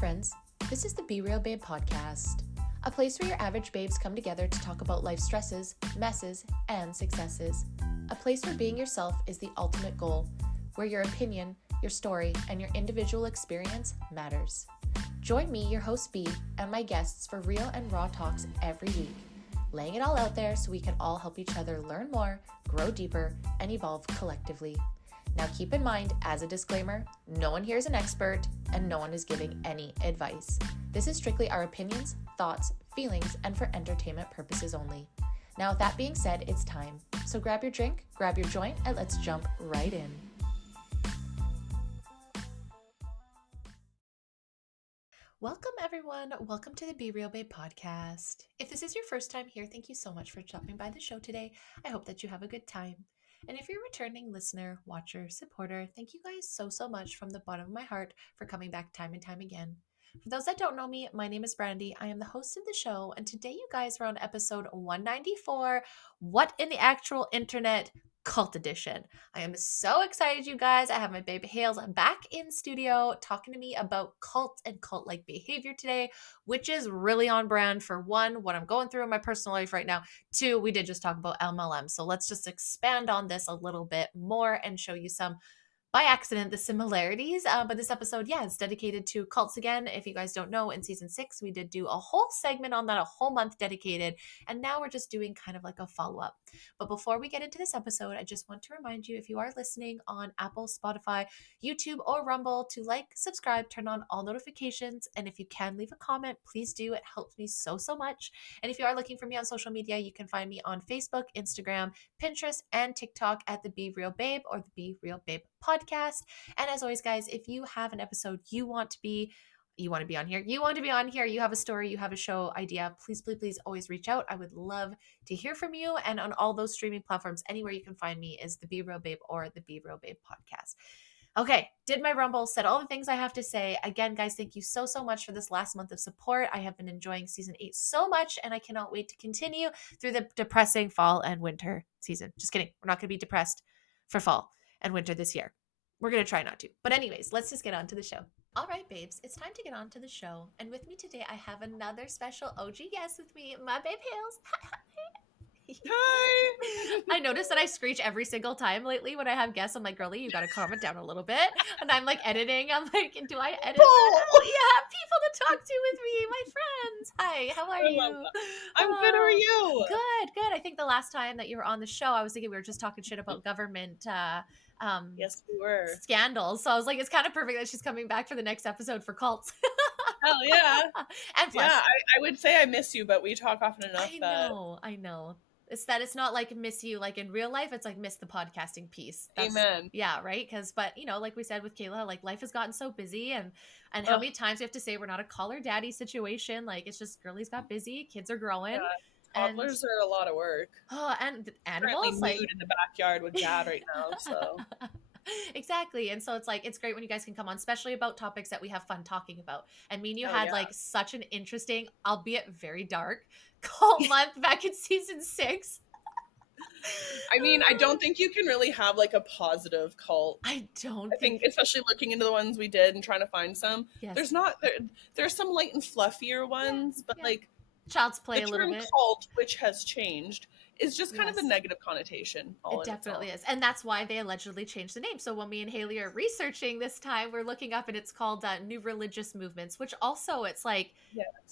friends. This is the Be Real Babe podcast, a place where your average babes come together to talk about life stresses, messes, and successes. A place where being yourself is the ultimate goal, where your opinion, your story, and your individual experience matters. Join me, your host B, and my guests for real and raw talks every week, laying it all out there so we can all help each other learn more, grow deeper, and evolve collectively. Now keep in mind, as a disclaimer, no one here is an expert and no one is giving any advice. This is strictly our opinions, thoughts, feelings, and for entertainment purposes only. Now with that being said, it's time. So grab your drink, grab your joint, and let's jump right in. Welcome everyone. Welcome to the Be Real Babe podcast. If this is your first time here, thank you so much for stopping by the show today. I hope that you have a good time. And if you're a returning listener, watcher, supporter, thank you guys so much from the bottom of my heart for coming back time and time again. For those that don't know me, my name is Brandy. I am the host of the show, and today you guys are on episode 194, What in the Actual Internet? Cult Edition. I am so excited, you guys. I have my babe Hales back in studio talking to me about cult and cult-like behavior today, which is really on brand for one, what I'm going through in my personal life right now. Two, we did just talk about MLM. So let's just expand on this a little bit more and show you some by accident the similarities, but this episode, it's dedicated to cults again. If you guys don't know, in season 6 we did do a whole segment on that, a whole month dedicated, and now we're just doing kind of like a follow-up. But before we get into this episode, I just want to remind you, if you are listening on Apple, Spotify, YouTube, or Rumble, to like, subscribe, turn on all notifications, and if you can leave a comment, please do. It helps me so much. And if you are looking for me on social media, you can find me on Facebook, Instagram, Pinterest, and TikTok at the Be Real Babe or the Be Real Babe podcast. And as always, guys, if you have an episode you want to be on here, you have a story, you have a show idea, please always reach out. I would love to hear from you. And on all those streaming platforms, anywhere you can find me is the Be Real Babe or the Be Real Babe podcast. Okay, did my Rumble, said all the things I have to say. Again, guys, thank you so much for this last month of support. I have been enjoying season 8 so much, and I cannot wait to continue through the depressing fall and winter season. Just kidding. We're not going to be depressed for fall and winter this year. We're going to try not to. But anyways, let's just get on to the show. All right, babes, it's time to get on to the show. And with me today, I have another special OG guest with me, my babe Hales. Hi. I noticed that I screech every single time lately when I have guests. I'm like, girlie, you got to calm it down a little bit. And I'm like editing. I'm like, do I edit that? Yeah, people to talk to with me, my friends. Hi, how are you? I'm good. How are you? Good. I think the last time that you were on the show, I was thinking we were just talking shit about government yes, we were. Scandals. So I was like, it's kind of perfect that she's coming back for the next episode for cults. Hell yeah. And plus, I would say I miss you, but we talk often enough. I know. It's not like miss you like in real life. It's like miss the podcasting piece. Amen. Yeah, right? Because, but like we said with Kayla, like life has gotten so busy, and how many times we have to say we're not a caller daddy situation. Like it's just girlies got busy, kids are growing. Yeah, toddlers are a lot of work. Oh, and animals currently nude in the backyard with Dad right now. So exactly. And so it's like, it's great when you guys can come on, especially about topics that we have fun talking about. And me and you had like such an interesting, albeit very dark, cult month back in season 6. I mean, I don't think you can really have like a positive cult. I think especially looking into the ones we did and trying to find some. Yes. There's some light and fluffier ones, but like Child's Play a little bit. Cult, which has changed, is just kind of a negative connotation. It definitely is. And that's why they allegedly changed the name. So when me and Haley are researching this time, we're looking up and it's called New Religious Movements, which also it's like,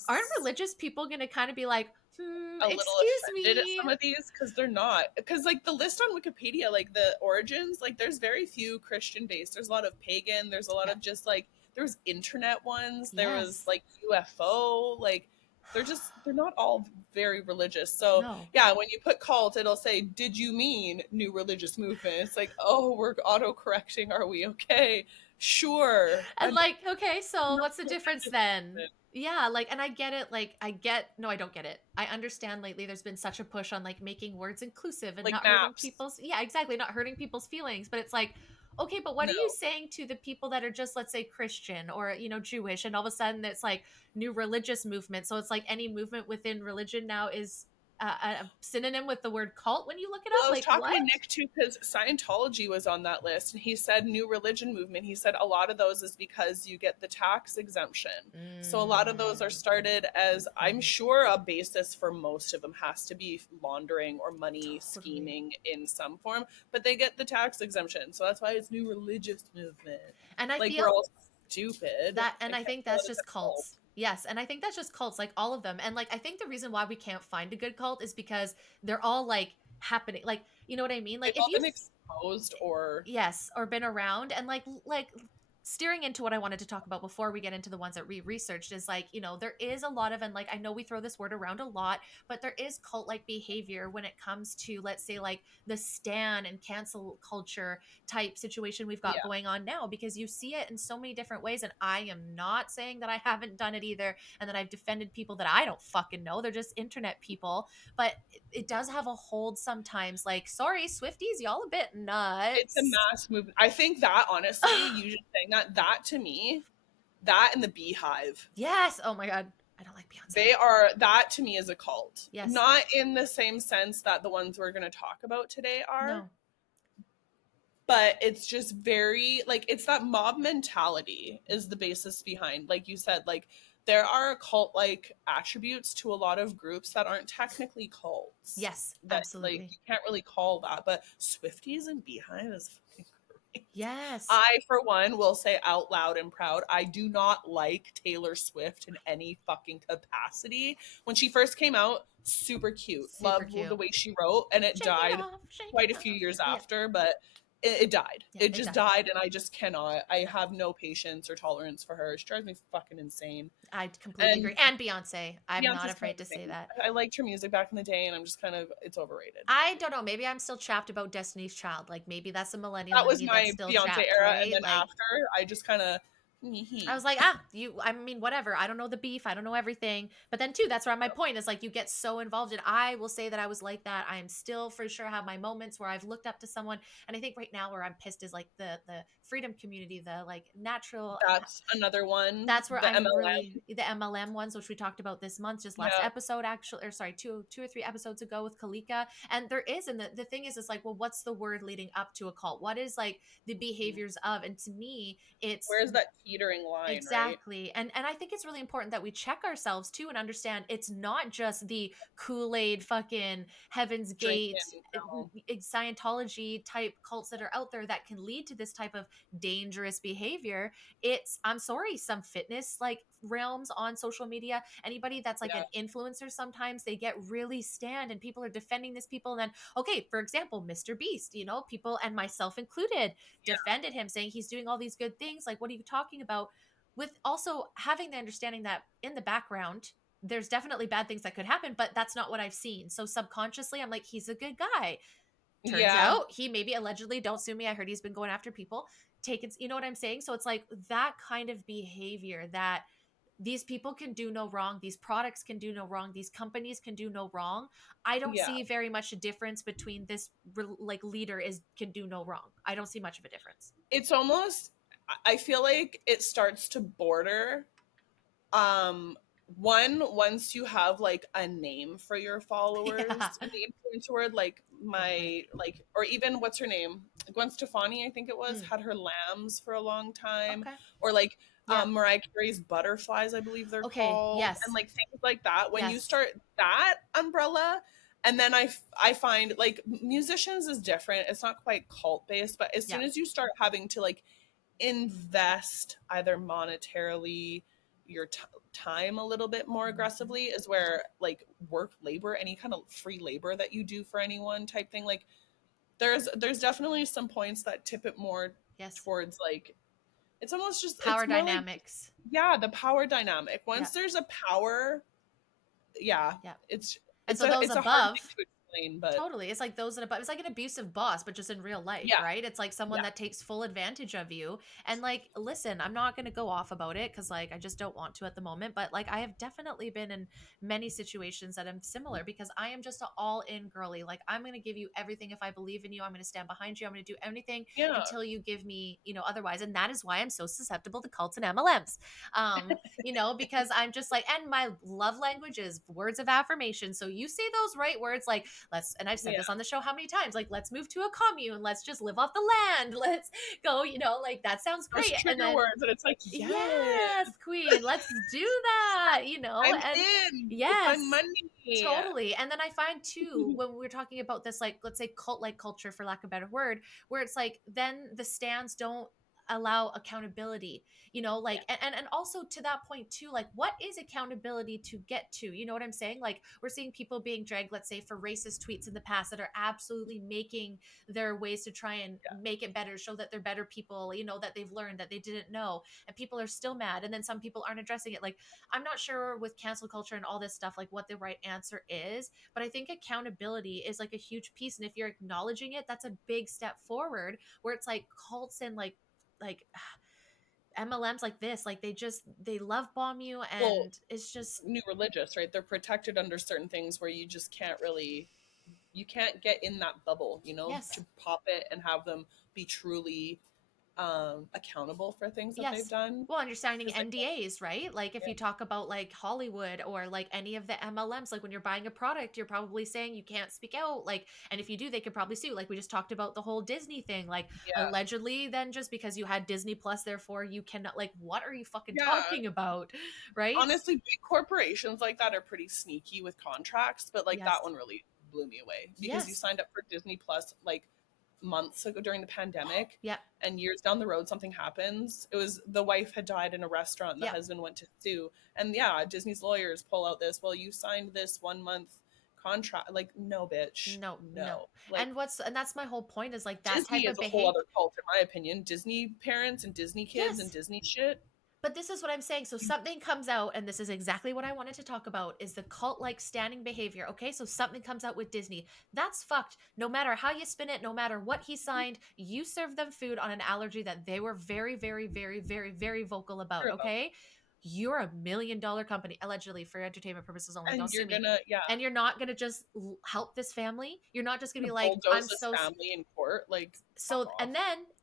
aren't religious people going to kind of be like, excuse me, at some of these? Because they're not. Because like the list on Wikipedia, like the origins, like there's very few Christian based. There's a lot of pagan. There's a lot of just like, there was internet ones. There was like UFO, like they're not all very religious. So when you put cult, it'll say, did you mean new religious movement? It's like, oh, we're auto-correcting. Are we okay? Sure. And like, okay, so what's the difference then? Yeah, like, and I get it. Like, no, I don't get it. I understand lately there's been such a push on like making words inclusive and like not hurting people's, not hurting people's feelings. But it's like, okay, but what are you saying to the people that are just, let's say, Christian or, Jewish, and all of a sudden it's like new religious movement. So it's like any movement within religion now is a synonym with the word cult when you look it Well, up? I was Like, talking what? to Nick too because Scientology was on that list, and he said new religion movement. He said a lot of those is because you get the tax exemption. So a lot of those are started as, I'm sure, a basis for most of them has to be laundering or money Totally. scheming in some form, but they get the tax exemption. So that's why it's new religious movement. And I Like feel we're all stupid. that, and I I can't think call that's it just a cult. cults. Yes, and I think that's just cults, like all of them. And like I think the reason why we can't find a good cult is because they're all like happening. Like, you know what I mean? Like They've if all you been exposed or yes, or been around, and like steering into what I wanted to talk about before we get into the ones that we researched is like, you know, there is a lot of, and like I know we throw this word around a lot, but there is cult like behavior when it comes to, let's say, like the stan and cancel culture type situation we've got yeah. going on now, because you see it in so many different ways. And I am not saying that I haven't done it either and that I've defended people that I don't fucking know, they're just internet people, but it does have a hold sometimes. Like, sorry, Swifties, y'all a bit It's a nuts. mass movement. I think that honestly, you just saying that to me, that and the Beehive, Yes. Oh my god. I don't like Beyonce. they are, that to me is a cult. Yes. Not in the same sense that the ones we're going to talk about today are, No. but it's just very like, it's that mob mentality is the basis behind, like you said, like there are cult like attributes to a lot of groups that aren't technically cults, Yes, that like absolutely. you can't really call that, but Swifties and Beehive is fucking great. Yes. I, for one, will say out loud and proud, I do not like Taylor Swift in any fucking capacity. When she first came out, super cute. Super Loved the cute. way she wrote, and it Shake it died off. Shake quite a it few off. years Yeah. after, but it died. Yeah, It it just died. died, and I just cannot. I No. have no patience or tolerance for her. She drives me fucking insane. I completely And agree. And Beyonce. I'm not Beyonce's kind afraid of to the say same. that. I liked her music back in the day, and I'm just kind of, it's overrated. I don't know. Maybe I'm still chapped about Destiny's Child. Like maybe that's a millennial That in was me that's my still Beyonce chapped, era, and right? then Like after, I just kind of, I was like, I mean, whatever. I don't know the beef. I don't know everything. But then, too, that's where my point is like, you get so involved. And I will say that I was like that. I am still for sure have my moments where I've looked up to someone. And I think right now where I'm pissed is like the freedom community, the like natural. that's another one. That's where The I'm MLM. really the MLM ones, which we talked about this month, just last Yeah. episode, actually, or sorry, two or three episodes ago with Kalika. And there is, and the thing is like, well, what's the word leading up to a cult? What is like the behaviors of? And to me, it's Where's that teetering line, right? exactly. And I think it's really important that we check ourselves too and understand it's not just the Kool-Aid fucking Heaven's Gate Drinking. No. Scientology type cults that are out there that can lead to this type of dangerous behavior. It's, I'm sorry, some fitness like realms on social media, anybody that's like Yeah. an influencer, sometimes they get really stand and people are defending this people. And then, okay, for example, Mr. Beast, you know, people and myself included defended him saying he's doing all these good things. Like, what are you talking about? With also having the understanding that in the background, there's definitely bad things that could happen, but that's not what I've seen. So subconsciously, I'm like, he's a good guy. Turns Yeah. out he maybe allegedly, don't sue me, I heard he's been going after people, taken, you know what I'm saying? So it's like that kind of behavior that these people can do no wrong, these products can do no wrong, these companies can do no wrong. I don't Yeah. see very much a difference between this like leader is can do no wrong. I don't see much of a difference. It's almost, I feel like it starts to border um one, once you have like a name for your Yeah, followers in the influencer word, like totally. my, like, or even what's her name, Gwen Stefani, I think it was, Mm, had her lambs for a long time, okay. or like Yeah. Mariah Carey's butterflies, I believe they're Okay. called, and Yes. like things like that. When you Yes. start that umbrella, and then I find like musicians is different, it's not quite cult based, but as Yeah. soon as you start having to like invest either monetarily, your time a little bit more Mhm. aggressively, is where like work labor, any kind of free labor that you do for anyone type thing, like there's definitely some points that tip it more Yes. towards like, it's almost just, Power it's more like, dynamics. yeah, the power dynamic. Yeah. Once there's a power, yeah, Yeah. it's And so those it's a hard above, thing to explain. explain, but Totally. It's like those that it's like an abusive boss, but just in real life, yeah, right? It's like someone yeah, that takes full advantage of you. And like, listen, I'm not going to go off about it because like I just don't want to at the moment. But like, I have definitely been in many situations that am similar because I am just an all in girly. Like, I'm going to give you everything. If I believe in you, I'm going to stand behind you. I'm going to do anything yeah. until you give me, otherwise. And that is why I'm so susceptible to cults and MLMs. Because I'm just like, and my love language is words of affirmation. So you say those right words, like, and I've said Yeah. this on the show how many times, like, let's move to a commune, let's just live off the land, let's go, like that sounds Those great. And trigger then, words, and it's like, yes, yes, queen, let's do that, I'm and in. It's my yes, money. totally. And then I find too, when we're talking about this, like, let's say cult like culture, for lack of a better word, where it's like, then the stands don't allow accountability, Yeah, like, and also to that point too, like, what is accountability to get to, you know what I'm saying? Like, we're seeing people being dragged, let's say, for racist tweets in the past that are absolutely making their ways to try and yeah, make it better, show that they're better people, that they've learned that they didn't know, and people are still mad, and then some people aren't addressing it. Like, I'm not sure with cancel culture and all this stuff, like what the right answer is, but I think accountability is like a huge piece. And if you're acknowledging it, that's a big step forward, where it's like cults and like MLMs like this, like they love bomb you, well, and it's just new religious, right? They're protected under certain things where you just can't really, you can't get in that bubble, yes. to pop it and have them be truly accountable for things that they've Yes. done. Well, and you're signing Because like, NDAs, right? Like if yeah, you talk about like Hollywood or like any of the MLMs, like when you're buying a product, you're probably saying you can't speak out. Like, and if you do, they could probably sue. Like we just talked about the whole Disney thing. Like yeah, allegedly, then just because you had Disney Plus, therefore you cannot. Like, what are you fucking yeah. talking about, right? Honestly, big corporations like that are pretty sneaky with contracts, but like that Yes. one really blew me away because you Yes. signed up for Disney Plus like months ago during the pandemic, Yep. and years down the road something happens. It was the wife had died in a restaurant and the Yep. husband went to sue, and yeah, Disney's lawyers pull out this, well, you signed this 1 month contract. Like, no, bitch, No. No. no. Like, And that's my whole point is like that Disney type is of a whole behavior. other cult in my opinion. Disney parents and Disney kids and Yes. Disney shit. But this is what I'm saying. So something comes out, and this is exactly what I wanted to talk about, is the cult-like standing behavior. Okay, so something comes out with Disney. That's fucked. No matter how you spin it, no matter what he signed, you served them food on an allergy that they were very, very, very, very, very vocal about. Sure though. Okay, you're $1 million company, allegedly for entertainment purposes only. And Don't you're sue me. gonna, yeah, And you're not gonna just help this family. You're not just gonna be gonna like, bulldoze I'm this so family in court. Like, fuck so off.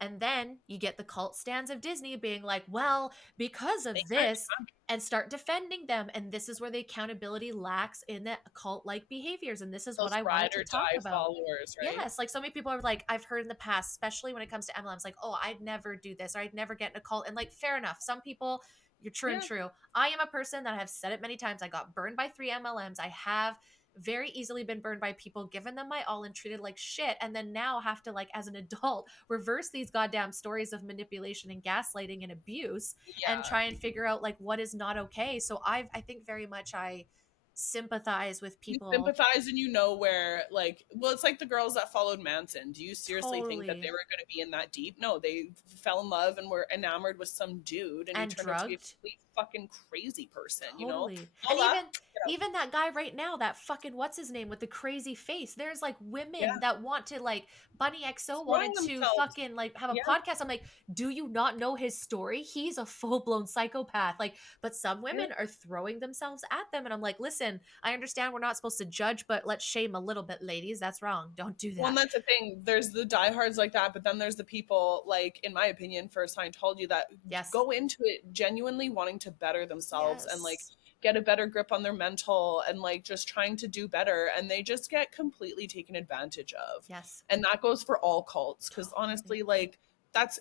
and then you get the cult stands of Disney being like, well, because They of can't this, have and start defending them. And this is where the accountability lacks in the cult like behaviors. And this is what those I wanted ride to or talk die about. followers, right? Yes, like so many people are like, I've heard in the past, especially when it comes to MLMs, like, oh, I'd never do this or I'd never get in a cult. And like, fair enough. Some people, you're true and Yeah. true. I am a person that I have said it many times. I got burned by 3 MLMs. I have very easily been burned by people, given them my all and treated like shit, and then now have to, like, as an adult, reverse these goddamn stories of manipulation and gaslighting and abuse, and Yeah. try and figure out like what is not okay. So I think very much I sympathize with You people. sympathize and you know where, like, well, it's like the girls that followed Manson. Do you seriously think that they Totally. were going to be in that deep? No, they fell in love and were enamored with some dude, and he And turned out to be a drugged. complete fucking crazy person, Totally. All And that. even that guy right now, that fucking what's his name with the crazy face. There's like women Yeah. that want to, like, Bunny XO Throwing wanted to themselves. fucking like have a Yeah. podcast. I'm like, do you not know his story? He's a full-blown psychopath. Like, but some Yeah. women are throwing themselves at them, and I'm like, listen, I understand we're not supposed to judge, but let's shame a little bit, ladies. That's wrong. Don't do Well, that. and that's the thing. There's the diehards like that, but then there's the people, like, in my opinion, for Scientology that Yes. go into it genuinely wanting to better themselves and, like, Yes. get a better grip on their mental and, like, just trying to do better. And they just get completely taken advantage of. Yes. And that goes for all cults. Because Totally. honestly, like,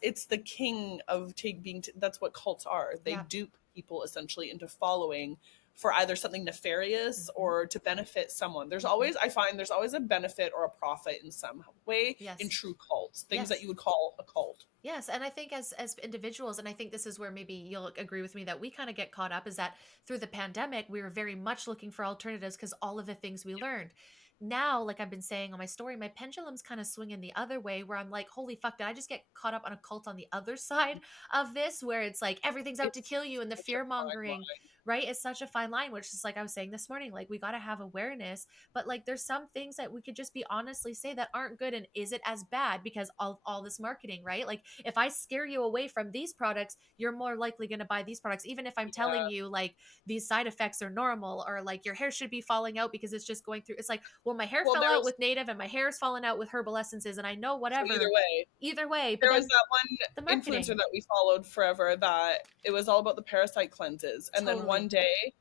it's the king of that's what cults are. They Yeah. dupe people essentially into following for either something nefarious Hmm. or to benefit someone. Hmm. I find there's always a benefit or a profit in some way in Yes. true cults, things that Yes. you would call a cult. Yes, and I think as individuals, and I think this is where maybe you'll agree with me that we kind of get caught up, is that through the pandemic we were very much looking for alternatives because all of the things we learned. Now, like I've been saying on my story, my pendulum's kind of swinging the other way, where I'm like, holy fuck, did I just get caught up on a cult on the other side of this, where it's like everything out to It's kill you and the such a fear fine mongering, line. right? It's such a fine line, which is like I was saying this morning, like we got to have awareness, but like there's some things that we could just be honestly say that aren't good. And is it as bad because of all this marketing, right? Like if I scare you away from these products, you're more likely going to buy these products, even if I'm telling Yeah. you like these side effects are normal, or like your hair should be falling out because it's just going through. It's like, well, my hair Well, fell out with native and my hair is falling out with herbal essences, and I know so whatever either way, but there was then that the one influencer marketing. that we followed forever that it was all about the parasite cleanses. And then one Totally. day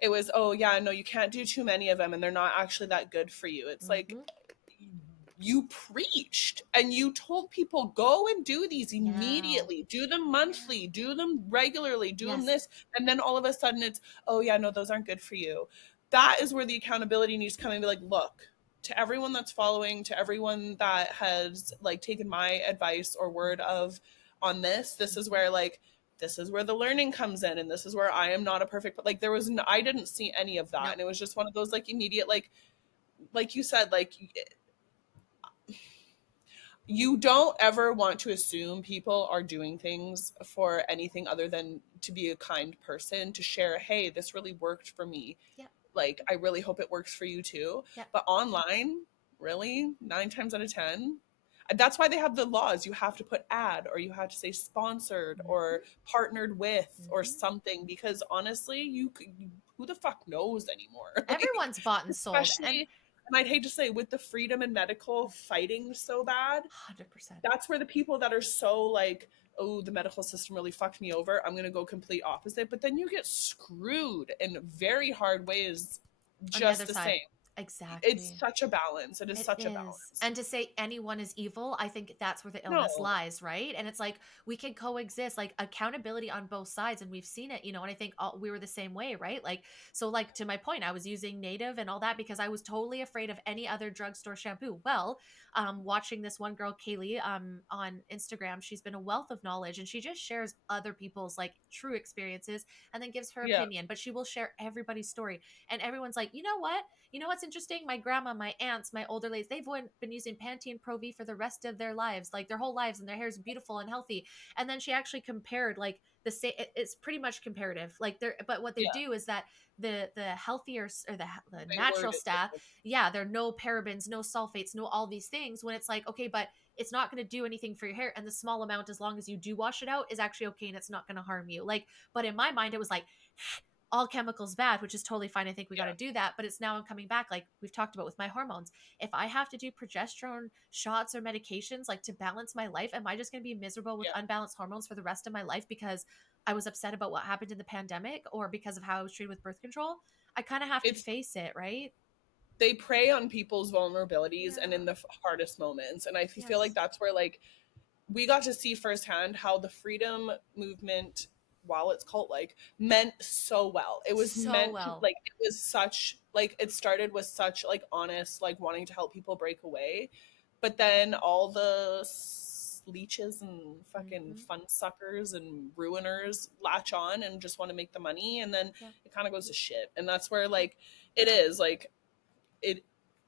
it was, oh yeah, no, you can't do too many of them and they're not actually that good for you. It's like Mm-hmm. you preached and you told people go and do these Now. immediately, do them Now. monthly, do them regularly, do them Yes. this. And then all of a sudden it's, oh yeah, no, those aren't good for you. That is where the accountability needs to come and be like, look, to everyone that's following, to everyone that has like taken my advice or word of on this is Mm-hmm. where like this is where the learning comes in, and this is where I am not a perfect, but like there was no, I didn't see any of that, Nope. and it was just one of those like immediate like you said, like you don't ever want to assume people are doing things for anything other than to be a kind person, to share, hey, this really worked for me, Yep. like I really hope it works for you too. Yep. But online, really, 9 times out of 10, that's why they have the laws. You have to put ad, or you have to say sponsored Mm-hmm. or partnered with or Mm-hmm. something, because honestly, who the fuck knows anymore? Like, Everyone's bought and sold, and especially, and I'd hate to say, with the freedom and medical fighting so bad, 100%. that's where the people that are so like, oh, the medical system really fucked me over, I'm going to go complete opposite. But then you get screwed in very hard ways On the other just the side. same. It's Exactly. such a balance. It is It such a is. balance. And to say anyone is evil, I think that's where the illness No. lies, right? And it's like we can coexist, like accountability on both sides. And we've seen it, and I think we were the same way, right? Like, so, like, to my point, I was using native and all that because I was totally afraid of any other drugstore shampoo. Well, watching this one girl, Kaylee, on Instagram, she's been a wealth of knowledge and she just shares other people's like true experiences and then gives her Yeah. opinion, but she will share everybody's story. And everyone's like, you know what? You know what's interesting? My grandma, my aunts, my older ladies, they've been using Pantene Pro V for the rest of their lives, like their whole lives, and their hair is beautiful and healthy. And then she actually compared like the same. It's pretty much comparative. Like they're, but what they Yeah. do is that the healthier or the They word natural it stuff, different. yeah, there are no parabens, no sulfates, no all these things. When it's like, okay, but it's not going to do anything for your hair, and the small amount, as long as you do wash it out, is actually okay, and it's not going to harm you. Like, but in my mind, it was like all chemicals bad, which is totally fine. I think we got to Yeah. do that. But it's now I'm coming back, like we've talked about with my hormones. If I have to do progesterone shots or medications like to balance my life, am I just going to be miserable with Yeah. unbalanced hormones for the rest of my life because I was upset about what happened in the pandemic or because of how I was treated with birth control? I kind of have to It's, face it, right? they prey on people's vulnerabilities and Yeah. in the hardest moments. And I feel like Yes. that's where like we got to see firsthand how the freedom movement, while it's cult like, meant so well. It was So meant to well. like, it was such like, it started with such like honest like wanting to help people break away, but then all the leeches and fucking Mm-hmm. fun suckers and ruiners latch on and just want to make the money, and then Yeah. it kind of goes to shit. And that's where like it is like it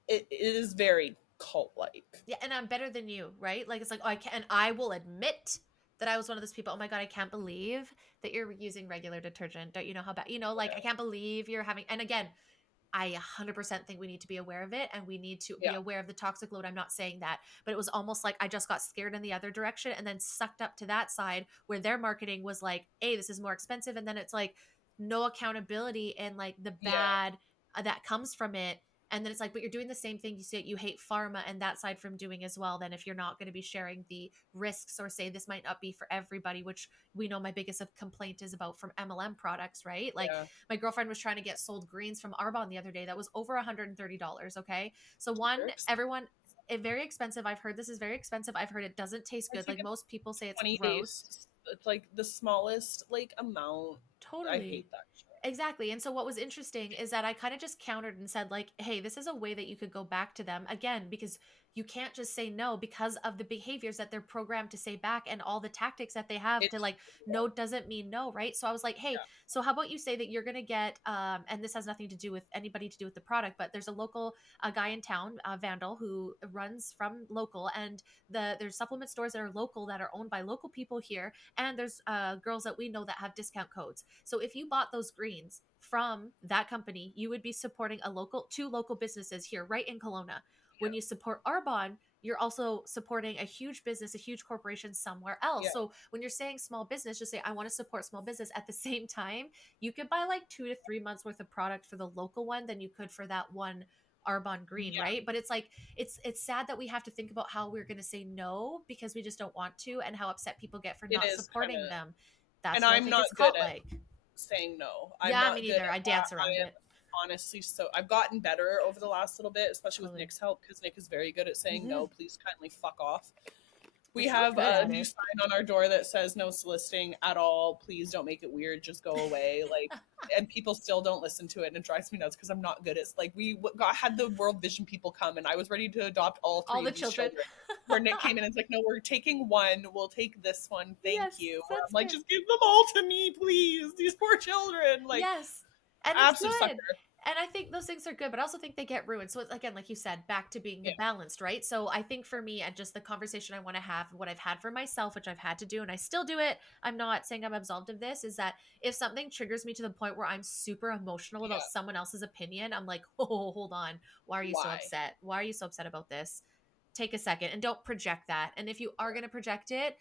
it is very cult like. Yeah, and I'm better than you, right? Like it's like, oh, I can, and I will admit that I was one of those people. Oh my god, I can't believe that you're using regular detergent. Don't you know how bad? Like I can't believe you're having. And again, I 100% think we need to be aware of it, and we need to Yeah. be aware of the toxic load. I'm not saying that, but it was almost like I just got scared in the other direction and then sucked up to that side where their marketing was like, "Hey, this is more expensive," and then it's like no accountability and like the Yeah. bad that comes from it. And then it's like, but you're doing the same thing. You say you hate pharma and that side from doing as well. Then if you're not going to be sharing the risks or say this might not be for everybody, which we know my biggest complaint is about from MLM products, right? Like Yeah. my girlfriend was trying to get sold greens from Arbonne the other day. That was over $130. Okay. So one, Jerks. everyone, very expensive. I've heard this is very expensive. I've heard it doesn't taste I good. think Like most people say it's 20 gross. days. It's like the smallest like amount. I Totally. hate that shit. Exactly. And so what was interesting is that I kind of just countered and said like, "Hey, this is a way that you could go back to them again because you can't just say no because of the behaviors that they're programmed to say back and all the tactics that they have to It's like, no doesn't mean no, right? So I was like, hey, yeah, so how about you say that you're going to get, and this has nothing to do with anybody to do with the product, but there's a local guy in town, Vandal, who runs from local, and there's supplement stores that are local that are owned by local people here, and there's girls that we know that have discount codes. So if you bought those greens from that company, you would be supporting two local businesses here right in Kelowna. When you support Arbonne, you're also supporting a huge business, a huge corporation somewhere else. yeah, So when you're saying small business, just say, I want to support small business. At the same time, you could buy like 2 to 3 months worth of product for the local one than you could for that one Arbonne green, yeah. right? But it's like, it's sad that we have to think about how we're going to say no because we just don't want to, and how upset people get for It not is kind supporting of, them. and That's what I I'm think not it's good cult at like. saying no. I'm Yeah, me not good neither. at I that. dance around I am it. honestly so I've gotten better over the last little bit, especially with Totally. Nick's help, because Nick is very good at saying Mm-hmm. no. Please kindly fuck off. You're We so have good a at new it. sign on our door that says no soliciting at all. Please don't make it weird. Just go away. Like, and people still don't listen to it, and it drives me nuts because I'm not good at like had the World Vision people come, and I was ready to adopt all All three the of these children. children. Where Nick came in and it's like, no, we're taking one. We'll take this one. Thank Yes, you. Where I'm that's like, good. just give them all to me, please. These poor children. Like, Yes. And it's absolute sucker. good. And I think those things are good, but I also think they get ruined. So again, like you said, back to being the Yeah, balanced, right? So I think for me, and just the conversation I want to have, what I've had for myself, which I've had to do, and I still do it. I'm not saying I'm absolved of this, is that if something triggers me to the point where I'm super emotional about yeah. someone else's opinion, I'm like, oh, hold on. Why are you so Why? upset? Why are you so upset about this? Take a second and don't project that. And if you are going to project it,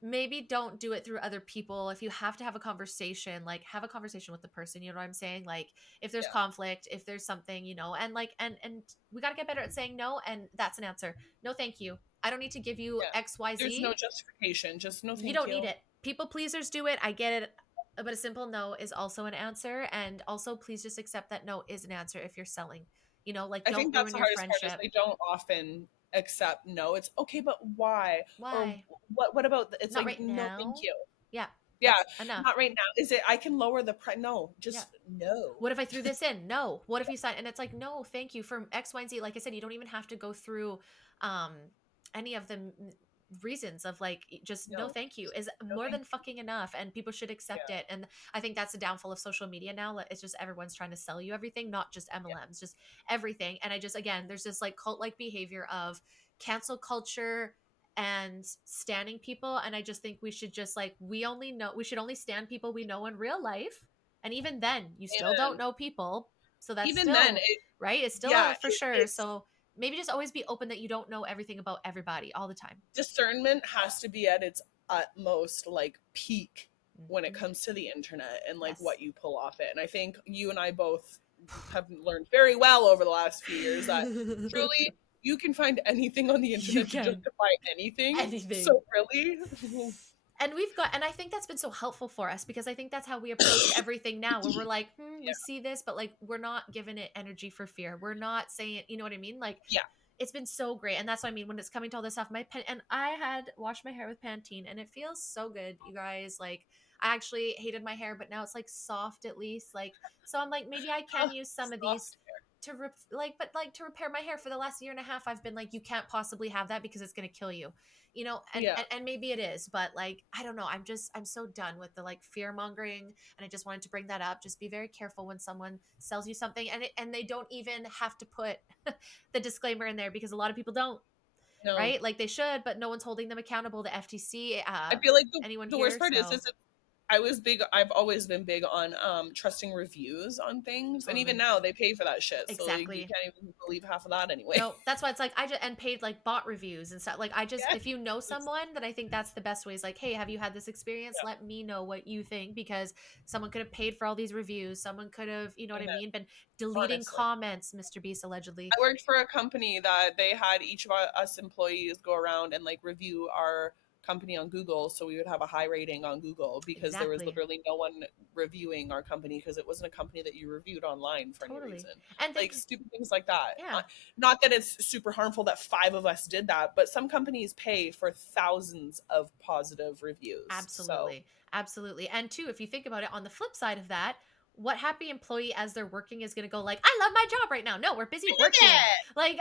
maybe don't do it through other people. If you have to have a conversation, like have a conversation with the person, you know what I'm saying? Like if there's Yeah, conflict, if there's something, and like and we got to get better at saying no, and that's an answer. No, thank you. I don't need to give you yeah. There's no XYZ. justification. Just no, You thank don't need you. it. People pleasers do it. I get it. But a simple no is also an answer, and also please just accept that no is an answer if you're selling. Like I don't think that's ruin the your hardest part is friendship. they don't often accept no. It's okay, but why? Or Why? what about it's Not like right no, thank now. you. Yeah, Yeah, that's enough. not right now. Is it I can lower the price? No, Yeah. just no. What if I threw this in? No. What if you sign? And it's like, no, thank you for X, Y, and Z. Like I said, you don't even have to go through um any of the reasons of like just no No. thank you Just is no more thank than you. fucking enough, and people should accept Yeah. it. And I think that's the downfall of social media now. It's just everyone's trying to sell you everything, not just Yeah. MLMs, just everything. And I just, again, there's this like cult like behavior of cancel culture and standing people, and I just think we should just like, we should only stand people we know in real life, and even then you still don't Amen. know people, so that's Even then, still right, it's still yeah, a for sure. it's So maybe just always be open that you don't know everything about everybody all the time. discernment has to be at its utmost like peak when it Mhm. comes to the internet and like Yes. what you pull off it. And I think you and I both have learned very well over the last few years that truly you can find anything on the You internet to can. justify anything. Anything. So really, And I think that's been so helpful for us because I think that's how we approach everything now, where we're like, we yeah, see this, but like we're not giving it energy for fear. We're not saying, you know what I mean? Like yeah, it's been so great. And that's what I mean when it's coming to all this stuff. And I had washed my hair with Pantene and it feels so good, you guys. Like I actually hated my hair, but now it's like soft at least. Like, so I'm like, maybe I can use some of these soft. to repair my hair. For the last year and a half I've been like, you can't possibly have that because it's going to kill you, and, Yeah, and maybe it is, but like I don't know, I'm so done with the like fear mongering, and I just wanted to bring that up. Just be very careful when someone sells you something, and they don't even have to put the disclaimer in there because a lot of people don't, no. right? Like they should, but no one's holding them accountable. The FTC, I feel like anyone the here. worst part is So I've always been big on trusting reviews on things. And even totally. now they pay for that shit. So like, you Exactly. can't even believe half of that anyway. No, that's why it's like I just and paid like bot reviews and stuff. Like I just, Yeah. if you know It's, someone, then I think that's the best way. Is like, hey, have you had this experience? yeah, Let me know what you think, because someone could have paid for all these reviews. Someone could have, you know what I amen. mean, been deleting Honestly. comments. Mr. Beast allegedly. I worked for a company that they had each of us employees go around and like review our company on Google, so we would have a high rating on Google because there was Exactly. literally no one reviewing our company because it wasn't a company that you reviewed online for any Totally. reason. And Like think, stupid things like that. yeah. Not that it's super harmful that five of us did that, but some companies pay for thousands of positive reviews. So Absolutely. Absolutely. And two, if you think about it on the flip side of that, what happy employee as they're working is going to go like, I love my job right now? No, we're busy I love working. it.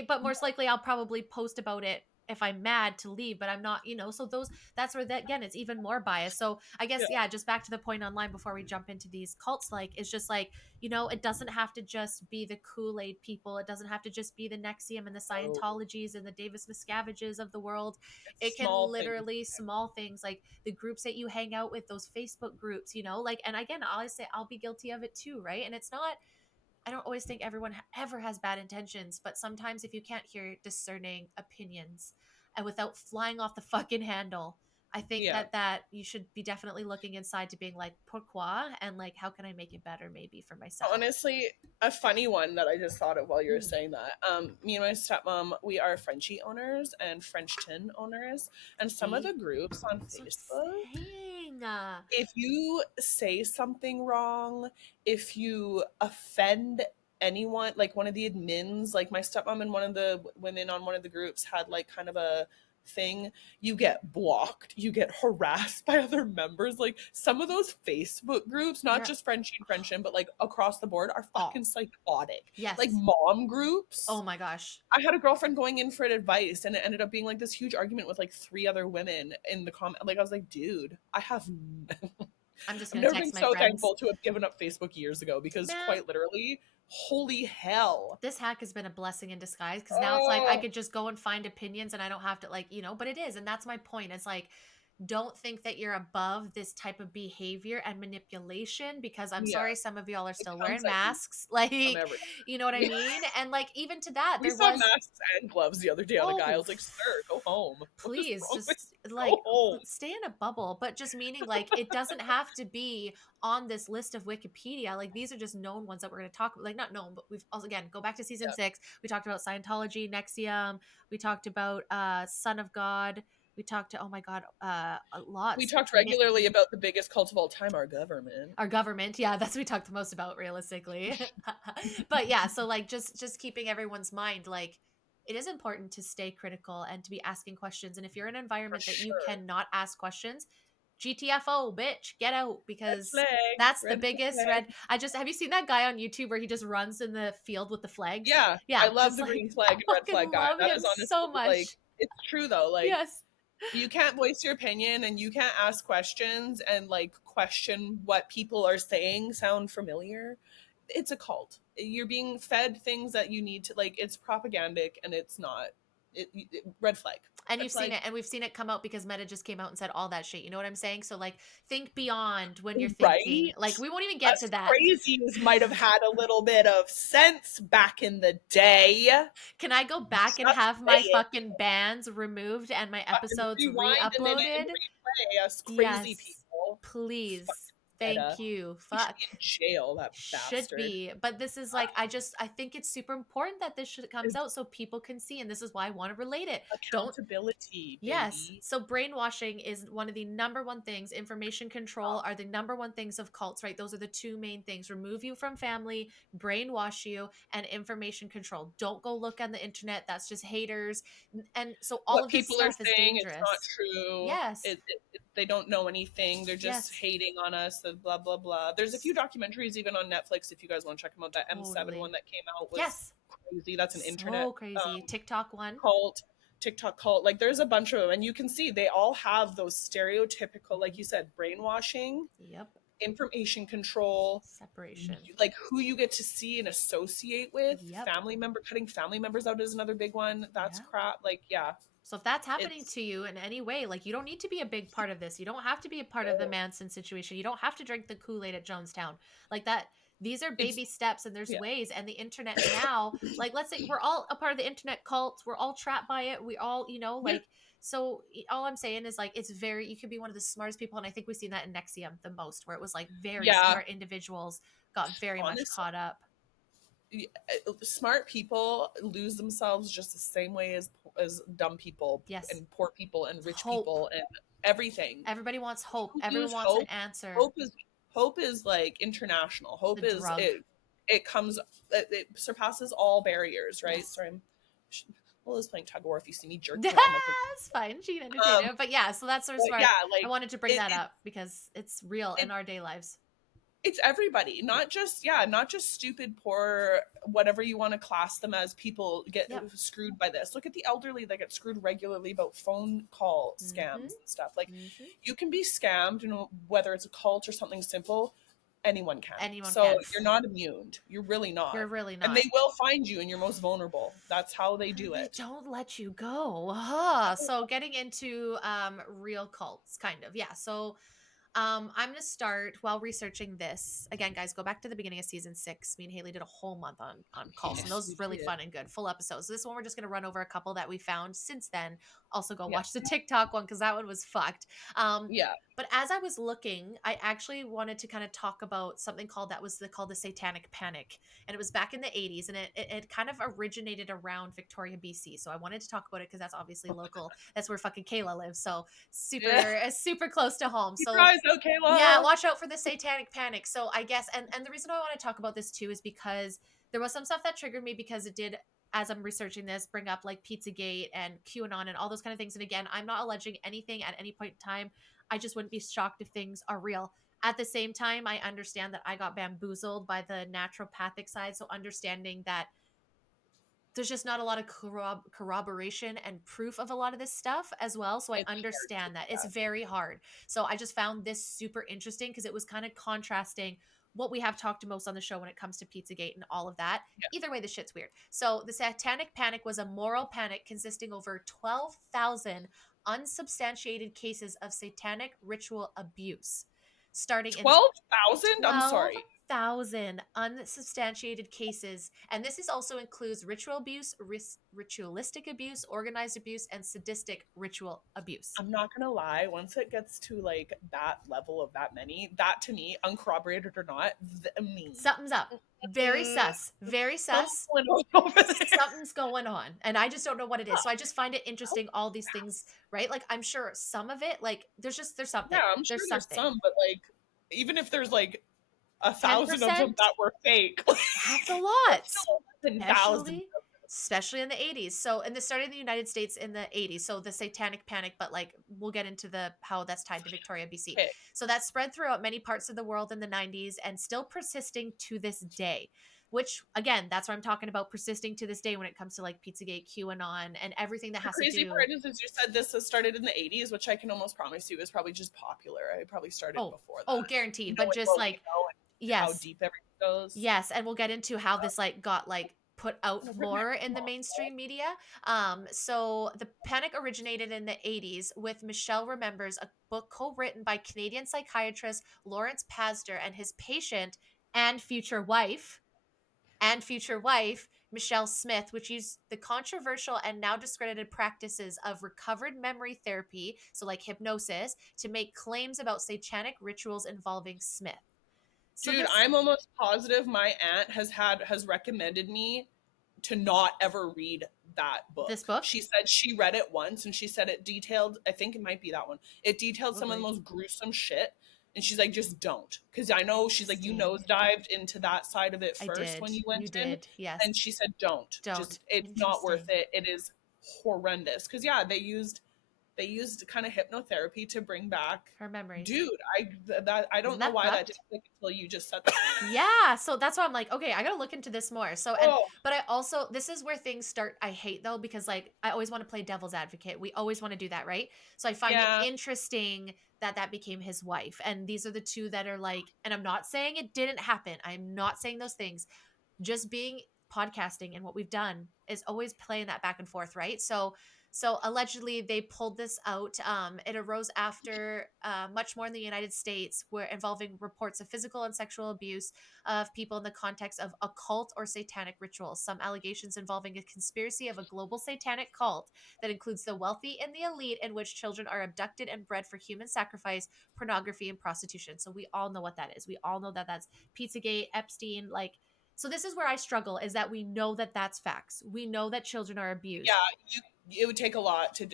Like but most likely I'll probably post about it if I'm mad to leave, but I'm not, so that's where that, again, it's even more bias. So I guess, Yeah. yeah, just back to the point online before we jump into these cults, like, it's just like, it doesn't have to just be the Kool-Aid people. It doesn't have to just be the Nexium and the Oh, Scientologies and the Davis Miscaviges of the world. It it's can small things. literally small things like the groups that you hang out with, those Facebook groups, like, and again, I always say I'll be guilty of it too, right? And it's not, I don't always think everyone ever has bad intentions, but sometimes if you can't hear discerning opinions and without flying off the fucking handle, I think Yeah. that you should be definitely looking inside to being like, pourquoi? And like, how can I make it better maybe for myself? Honestly, a funny one that I just thought of while you were Mm. saying that. Me and my stepmom, we are Frenchie owners and French tin owners, and some of See? the groups on That's what Facebook, I'm saying. if you say something wrong, if you offend anyone, like one of the admins, like my stepmom and one of the women on one of the groups had like kind of a thing, you get blocked, you get harassed by other members. Like some of those Facebook groups, not They're just Frenchie and Frenchin, but like across the board, are fucking all. psychotic. Like Yes. mom groups. Oh my gosh. I had a girlfriend going in for advice, and it ended up being like this huge argument with like three other women in the comment. Like I was like, dude, I'm just I've going to never been text my so friends. thankful to have given up Facebook years ago because Man, quite literally, holy hell. this hack has been a blessing in disguise because now it's like I Oh, could just go and find opinions and I don't have to, like, but it is. And that's my point. It's like, don't think that you're above this type of behavior and manipulation, because I'm yeah, sorry, some of y'all are it still comes wearing at you masks. from Like, every. you know what I Yeah. mean? And like, even to that, We there saw was, masks and gloves the other day on a guy. I oh, was like, sir, go home. What is please wrong with just you? Go like home. stay in a bubble. But just meaning like it doesn't have to be on this list of Wikipedia. Like, these are just known ones that we're going to talk about. Like, not known, but we've also, again, go back to season Yeah. 6. We talked about Scientology, Nexium. We talked about Son of God. We talked to, oh my god, We lots. talked regularly about the biggest cult of all time, our government. Our government, yeah, that's what we talked the most about realistically. But yeah, so like, just keeping everyone's mind, like, it is important to stay critical and to be asking questions. And if you're in an For environment that you sure. cannot ask questions, GTFO, bitch, get out, Red because flag. that's the Red biggest flag. red. I just, have you seen that guy on YouTube where he just runs in the field with the flags? Yeah, I Yeah, love just the like, green I flag and red fucking flag guy. love That him is so honestly like, much. it's true though. Like Yes. you can't voice your opinion and you can't ask questions and like question what people are saying sound familiar. It's a cult. You're being fed things that you need to, like, it's propagandic and it's not. Red flag. And Red you've seen flag. it, and we've seen it come out because Meta just came out and said all that shit. You know what I'm saying? So like, think beyond when you're thinking. Right? Like, we won't even get Us to that. crazies might have had a little bit of sense back in the day. Can I go back and Just have my saying. fucking bans removed and my Fucking episodes rewind and re-uploaded? replay us crazy Yes, people. please. Fucking Thank meta. you. He should Fuck. be in jail, that Should bastard. be. But this is like, I think it's super important that this shit comes It's out so people can see, and this is why I want to relate it. Don't. accountability, Yes. baby. So brainwashing is one of the number one things. Information control Oh, are the number one things of cults, right? Those are the two main things: remove you from family, brainwash you, and information control. Don't go look on the internet. That's just haters. And so all what of this people are stuff is saying, it's not dangerous. true. Yes. They don't know anything. They're just Yes. hating on us. The blah blah blah. There's a few documentaries even on Netflix if you guys want to check them out. That M7 Totally. one that came out was Yes. crazy. That's an internet So crazy. TikTok one. cult, TikTok cult. Like there's a bunch of them, and you can see they all have those stereotypical, like you said, brainwashing, Yep. information control, Separation. like who you get to see and associate with. Yep. Family member cutting family members out is another big one. That's Yeah. crap. Like yeah, So if that's happening it's to you in any way, like, you don't need to be a big part of this. You don't have to be a part of the oh, Manson situation. You don't have to drink the Kool-Aid at Jonestown. Like that, these are it's baby steps, and there's yeah. ways. And the internet now, like, let's say we're all a part of the internet cult. We're all trapped by it. We all, Yeah. like, so all I'm saying is like, it's very, you could be one of the smartest people. And I think we've seen that in Nexium the most, where it was like very Yeah, smart individuals got very much honestly, caught up. smart people lose themselves just the same way as dumb people Yes. and poor people and rich Hope. people and everything. Everybody wants hope. People Everyone lose wants an hope. answer. Hope is like international. The Hope is drug. it comes it surpasses all barriers, right? Yes. Sorry, I'm Liz playing tug of war if you see me jerking around like That's fine. She can entertain um it. But yeah, so that's sort of but why yeah, I like wanted to bring it, that it up because it's real it in our day lives. It's everybody, not just stupid, poor, whatever you want to class them as, people get Yep. screwed by this. Look at the elderly that get screwed regularly about phone call scams Mm-hmm. and stuff. Like, Mm-hmm. you can be scammed, whether it's a cult or something simple, anyone can. Anyone So can. you're not immune. You're really not. You're really And not. they will find you and you're most vulnerable. That's how they do They it. don't let you go. So getting into real cults, kind of. Yeah. So I'm gonna start while researching this. Again, guys, go back to the beginning of season 6. Me and Haley did a whole month on cults, and Yes, those we is really did. fun and good, full episodes. So this one we're just gonna run over a couple that we found since then. Also, go Yeah. watch the TikTok one because that one was fucked. Um, Yeah. but as I was looking, I actually wanted to kind of talk about something called the Satanic Panic, and it was back in the 80s, and it kind of originated around Victoria, BC. So I wanted to talk about it because that's obviously local. That's where fucking Kayla lives. So Yeah. super close to home. Keep your So eyes out, yeah, Kayla. watch out for the Satanic Panic. So I guess, and the reason I want to talk about this too is because there was some stuff that triggered me because it did, as I'm researching this, bring up like Pizzagate and QAnon and all those kind of things. And again, I'm not alleging anything at any point in time. I just wouldn't be shocked if things are real. At the same time, I understand that I got bamboozled by the naturopathic side. So understanding that there's just not a lot of corroboration and proof of a lot of this stuff as well. So I It's hard to understand that do it's that. very hard. So I just found this super interesting because it was kind of contrasting what we have talked to most on the show when it comes to Pizzagate and all of that. Yeah. Either way, the shit's weird. So the Satanic Panic was a moral panic consisting over 12,000 unsubstantiated cases of satanic ritual abuse starting in 12,000? I'm sorry. 12,000 unsubstantiated cases. And this is also includes ritual abuse, ritualistic abuse, organized abuse, and sadistic ritual abuse. I'm not gonna lie, once it gets to like that level of that many, that to me, uncorroborated or not, me. Something's up. Very Mm, sus. Very something's sus. going on over there. Something's going on. And I just don't know what it is. So I just find it interesting, all these things, right? Like I'm sure some of it, like there's Yeah, something. I'm sure There's there's something. some, but like, even if there's like 1,000 of them 10%? that were fake, That's a that's lot, still 11,000. especially in the 80s. So, and this started in the United States in the 80s. So the Satanic Panic, but like we'll get into the how that's tied to Victoria, BC. Okay. So that spread throughout many parts of the world in the 90s and still persisting to this day. Which again, that's what I'm talking about, persisting to this day when it comes to like Pizzagate, QAnon, and everything that The has to crazy do. part is you said this has started in the 80s, which I can almost promise you is probably just popular. I probably started before that. Guaranteed. But Knowing just what we like, know and how yes, deep everything goes. yes, and we'll get into how this like got like put out No, we're more next in the month. mainstream media. So the panic originated in the 80s with Michelle Remembers, a book co-written by Canadian psychiatrist Lawrence Pastor and his patient and future wife Michelle Smith, which used the controversial and now discredited practices of recovered memory therapy, so like hypnosis, to make claims about satanic rituals involving Smith. So Dude, this I'm almost positive my aunt has recommended me to not ever read that book. this book, She said she read it once and she said it detailed, I think it might be that one. It detailed some of the probably. most gruesome shit. And she's like, just don't. Because I know she's like, you Interesting. nosedived into that side of it I first did. when you You went in. did. Yes. And she said, don't. Don't. Just, it's not worth Interesting. it. It is horrendous. Because yeah, they used kind of hypnotherapy to bring back, Her memories. dude, I don't Isn't know that why that fucked? didn't click until you just said that. Yeah. So that's why I'm like, okay, I gotta look into this more. So and Oh, but I also this is where things start. I hate though because like I always want to play devil's advocate. We always want to do that, right? So I find it yeah. interesting that that became his wife, and these are the two that are like. And I'm not saying it didn't happen. I'm not saying those things. Just being podcasting and what we've done is always playing that back and forth, right? So allegedly they pulled this out. It arose after much more in the United States, where involving reports of physical and sexual abuse of people in the context of occult or satanic rituals. Some allegations involving a conspiracy of a global satanic cult that includes the wealthy and the elite, in which children are abducted and bred for human sacrifice, pornography, and prostitution. So we all know what that is. We all know that that's Pizzagate, Epstein, like. So this is where I struggle, is that we know that that's facts. We know that children are Yeah, abused, it would take a lot to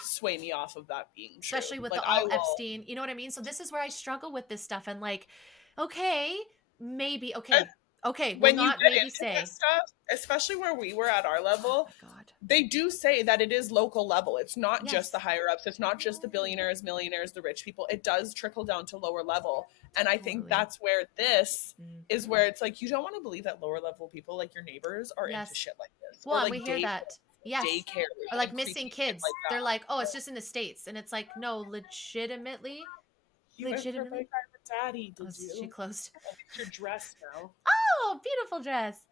sway me off of that being true. especially with Like the I all will. Epstein. You know what I mean? So this is where I struggle with this stuff and like, okay, maybe I, okay. Okay, will When you not get maybe into this say. stuff, especially where we were at our Oh level, my God. they do say that it is local level. It's not just the Yes. higher ups. It's not just the billionaires, millionaires, the rich people. It does trickle down to lower level. And I think Totally. that's where this is Hmm. where it's like you don't want to believe that lower level people, like your neighbors, are into Yes. shit like this. Well, Or and we like hear that. Yes. daycares Or like and missing creepy shit kids. like They're that. like, oh, it's just in the States. And it's like, no, legitimately, You went for a bike legitimately. ride with daddy, Oh, did she you? closed. At least you're dressed now. Oh, beautiful dress.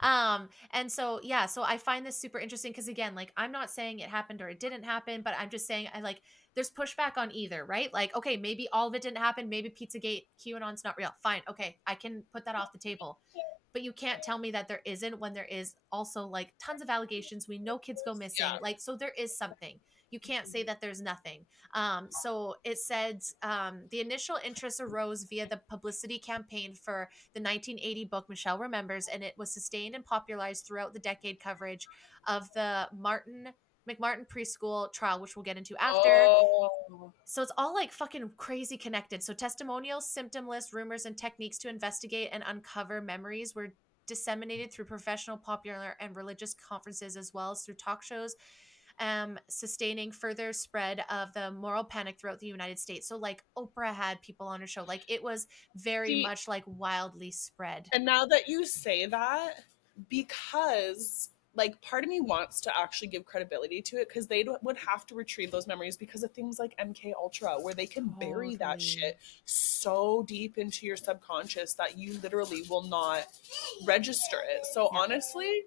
Hi. And so yeah, so I find this super interesting because again, like I'm not saying it happened or it didn't happen, but I'm just saying I like there's pushback on either, right? Like, okay, maybe all of it didn't happen, maybe Pizzagate, QAnon's not real. Fine, okay, I can put that off the table. But you can't tell me that there isn't when there is also like tons of allegations. We know kids go missing. Yeah. Like, so there is something. You can't say Mhm. that there's nothing. So it said the initial interest arose via the publicity campaign for the 1980 book Michelle Remembers, and it was sustained and popularized throughout the decade coverage of the McMartin preschool trial, which we'll get into after. Oh, So it's all like fucking crazy connected. So testimonials, symptom lists, rumors, and techniques to investigate and uncover memories were disseminated through professional, popular, and religious conferences, as well as through talk shows, sustaining further spread of the moral panic throughout the United States. So like Oprah had people on her show. Like it was very see, much like wildly spread. and now that you say that, because like part of me wants to actually give credibility to it because they would have to retrieve those memories because of things like MK Ultra, where they can bury that Totally. shit so deep into your subconscious that you literally will not register it. So Yeah. honestly,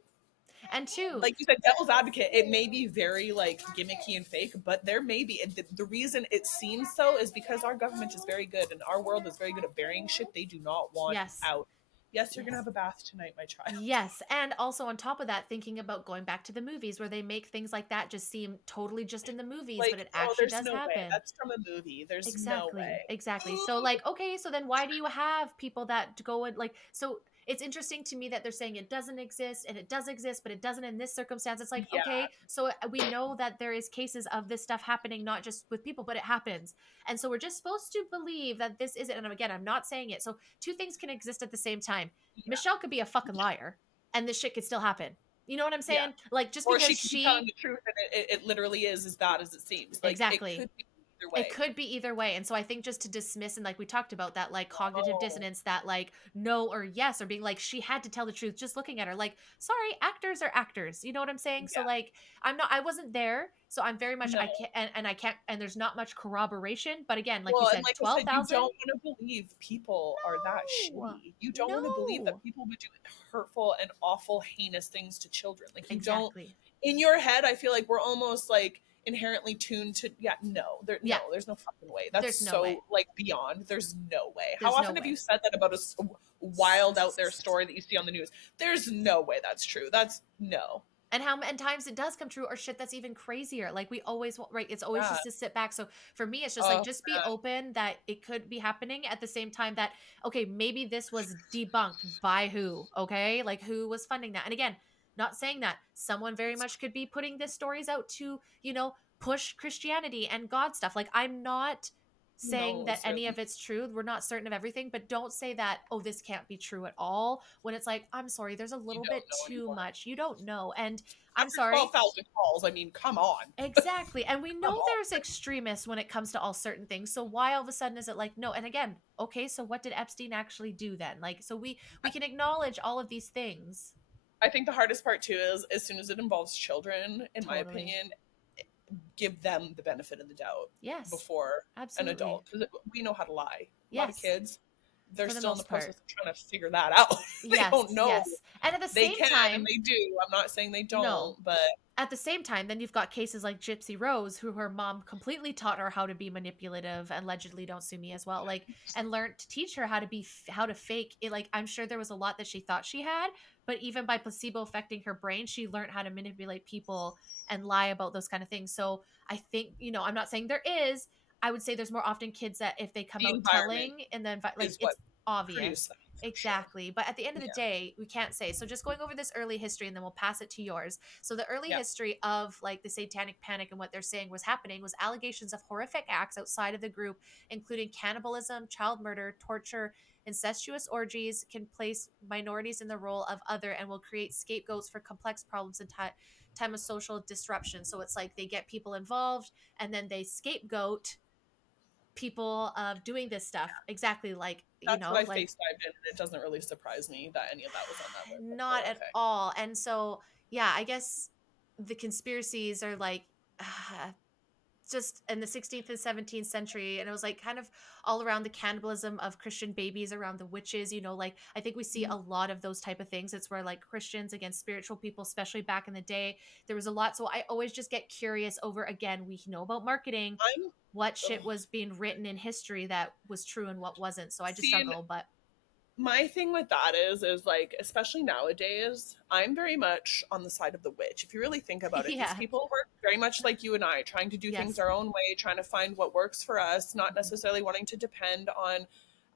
And two, like you said, devil's advocate, it may be very like gimmicky and fake, but there may be the reason it seems so is because our government is very good and our world is very good at burying shit they do not want yes. out. Yes, you're gonna Yes. have a bath tonight, my child. Yes, and also on top of that, thinking about going back to the movies where they make things like that just seem totally just in the movies, but Like, it oh, actually there's does no way. happen. That's from a movie. There's no Exactly, way. exactly. So like, okay, so then why do you have people that go and like so it's interesting to me that they're saying it doesn't exist and it does exist, but it doesn't in this circumstance. It's like, Yeah, okay, so we know that there is cases of this stuff happening, not just with people, but it happens. And so we're just supposed to believe that this isn't, and again, I'm not saying it. So two things can exist at the same time. yeah, Michelle could be a fucking liar and this shit could still happen. You know what I'm yeah. saying? Like just Or because she could be telling she the truth, and it literally is as bad as it seems. Like it exactly could be either it way. could be either way. And so I think just to dismiss and like we talked about that like cognitive Oh, dissonance, that like no or yes, or being like she had to tell the truth, just looking at her like, sorry, actors are actors. You know what I'm saying? So yeah. like I wasn't there. So I'm very much No. I can't and I can't and there's not much corroboration. But again, like you Well, and said, like I said, you 12,000? don't want to believe people are that No. shitty. You don't want to believe that No. people would do hurtful and awful, heinous things to children. Like you don't. Exactly. In your head, I feel like we're almost like inherently tuned to. Yeah, Yeah. there's no fucking way. That's There's no way. so like beyond. There's no way. How There's no often have you way. said that about a wild out there story that you see on the news? There's no way that's true. That's no. And how many times it does come true or shit that's even crazier. Like we always want, right? It's always Yeah. just to sit back. So for me, it's just like Oh just be man. open that it could be happening at the same time that okay, maybe this was debunked by who, okay? Like who was funding that? And again, not saying that someone very much could be putting this stories out to, push Christianity and God stuff. Like I'm not Who saying that knows? any Really? of it's true. We're not certain of everything, but don't say that, oh, this can't be true at all. When it's like, I'm sorry, there's a You little don't bit know too anymore. much. You don't know. And I'm After sorry. 12,000 calls, I mean, come on. Exactly. And we Come know on. there's extremists when it comes to all certain things. So why all of a sudden is it like, no? And again, okay, so what did Epstein actually do then? Like, so we can acknowledge all of these things. I think the hardest part too is as soon as it involves children, in my Totally. opinion, give them the benefit of the doubt Yes. before an Absolutely. adult because we know how to lie. A lot of Yes. kids, they're For the still in the most process part. of trying to figure that out. They Yes. don't know. Yes. And at the They same can and time, they do. I'm not saying they no. don't, but At the same time, then you've got cases like Gypsy Rose, who her mom completely taught her how to be manipulative, and allegedly, don't sue me as well, like, and learned to teach her how to how to fake it. Like, I'm sure there was a lot that she thought she had, but even by placebo affecting her brain, she learned how to manipulate people and lie about those kind of things. So I think, I'm not saying there is. I would say there's more often kids that if they come the out environment telling and then like is what it's obvious. produced that for sure. Exactly. But at the end of the Yeah. day, we can't say. So just going over this early history and then we'll pass it to yours. So the early Yeah. history of like the Satanic Panic and what they're saying was happening was allegations of horrific acts outside of the group, including cannibalism, child murder, torture, incestuous orgies can place minorities in the role of other and will create scapegoats for complex problems in time of social disruption. So it's like they get people involved and then they scapegoat people of doing this stuff. Exactly, like, That's what I like FaceTimed in, and it doesn't really surprise me that any of that was on that list. not So, at okay. all. And so, yeah, I guess the conspiracies are like just in the 16th and 17th century, and it was like kind of all around the cannibalism of Christian babies, around the witches, like I think we see a lot of those type of things. It's where like Christians against spiritual people, especially back in the day, there was a lot. So I always just get curious over, again, we know about marketing, what shit was being written in history that was true and what wasn't. So I just seeing struggle. But my thing with that is like, especially nowadays, I'm very much on the side of the witch. If you really think about it, these yeah, people were very much like you and I, trying to do things yes, our own way, trying to find what works for us, not necessarily wanting to depend on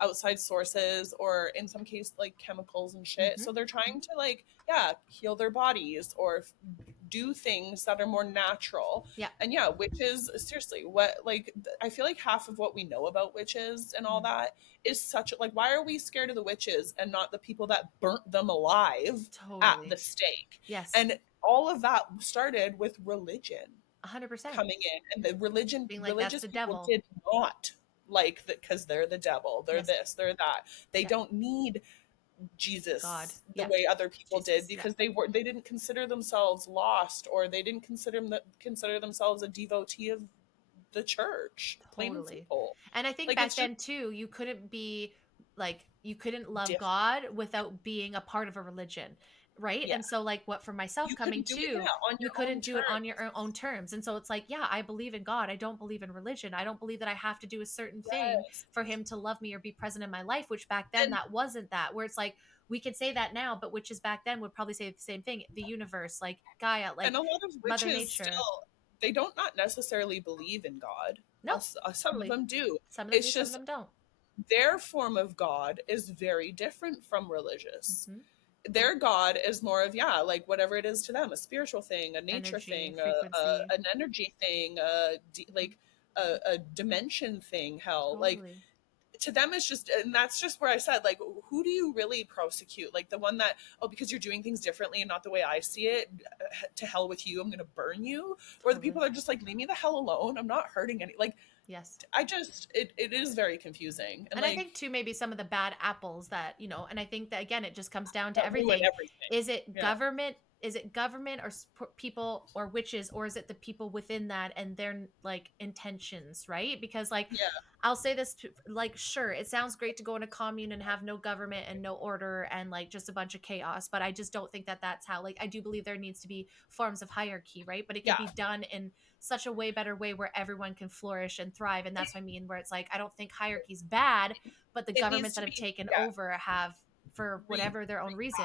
outside sources, or in some case like chemicals and shit. mm-hmm. So they're trying to, like, yeah, heal their bodies or do things that are more natural. Yeah. And yeah, witches, seriously, what, like, I feel like half of what we know about witches and all that is such, like, why are we scared of the witches and not the people that burnt them alive at Totally. the stake? Yes. And all of that started with religion 100% coming in, and the being like, that's religious the people devil. did not like that, because they're the devil, they're Yes. this, they're that. They Yeah. don't need Jesus God. the Yeah. way other people Jesus. did, because they didn't consider themselves lost, or they didn't consider themselves a devotee of the church, plain and Totally. simple. And I think Like, back it's just then too, you couldn't be like, you couldn't love different. God without being a part of a religion. Right. Yeah, And so, like, what for myself you coming couldn't do it, to, on you your own couldn't do it on terms. your own terms. And so it's like, yeah, I believe in God. I don't believe in religion. I don't believe that I have to do a certain thing Yes. for him to love me or be present in my life, which back then And that wasn't that, where it's like, we could say that now, but witches back then would probably say the same thing. The universe, like Gaia, like a lot of Mother witches Nature. still, they don't not necessarily believe in God. No, Some of totally. them do. Some of them do, It's some of just them don't. their form of God is very different from religious. Mm-hmm. Their God is more of, yeah, like whatever it is to them, a spiritual thing, a nature Energy, thing, frequency. an energy thing, like a dimension thing. Hell, like, Totally. to them it's just, and that's just where I said, like, who do you really prosecute? Like, the one that, oh, because you're doing things differently and not the way I see it, to hell with you, I'm gonna burn you. Or the people that are just like, leave me the hell alone, I'm not hurting any, like, Yes. I just, it is very confusing. And like, I think too, maybe some of the bad apples that, and I think that again, it just comes down to that ruin everything. everything. Is it Yeah. government? Is it government or people or witches, or is it the people within that and their like intentions, right? Because like, Yeah. I'll say this to, like, sure, it sounds great to go in a commune and have no government and no order and like just a bunch of chaos, but I just don't think that that's how, like, I do believe there needs to be forms of hierarchy, right? But it can be done in such a way better way where everyone can flourish and thrive. And that's what I mean, where it's like, I don't think hierarchy's bad, but the governments that have taken over have, for whatever their own reason.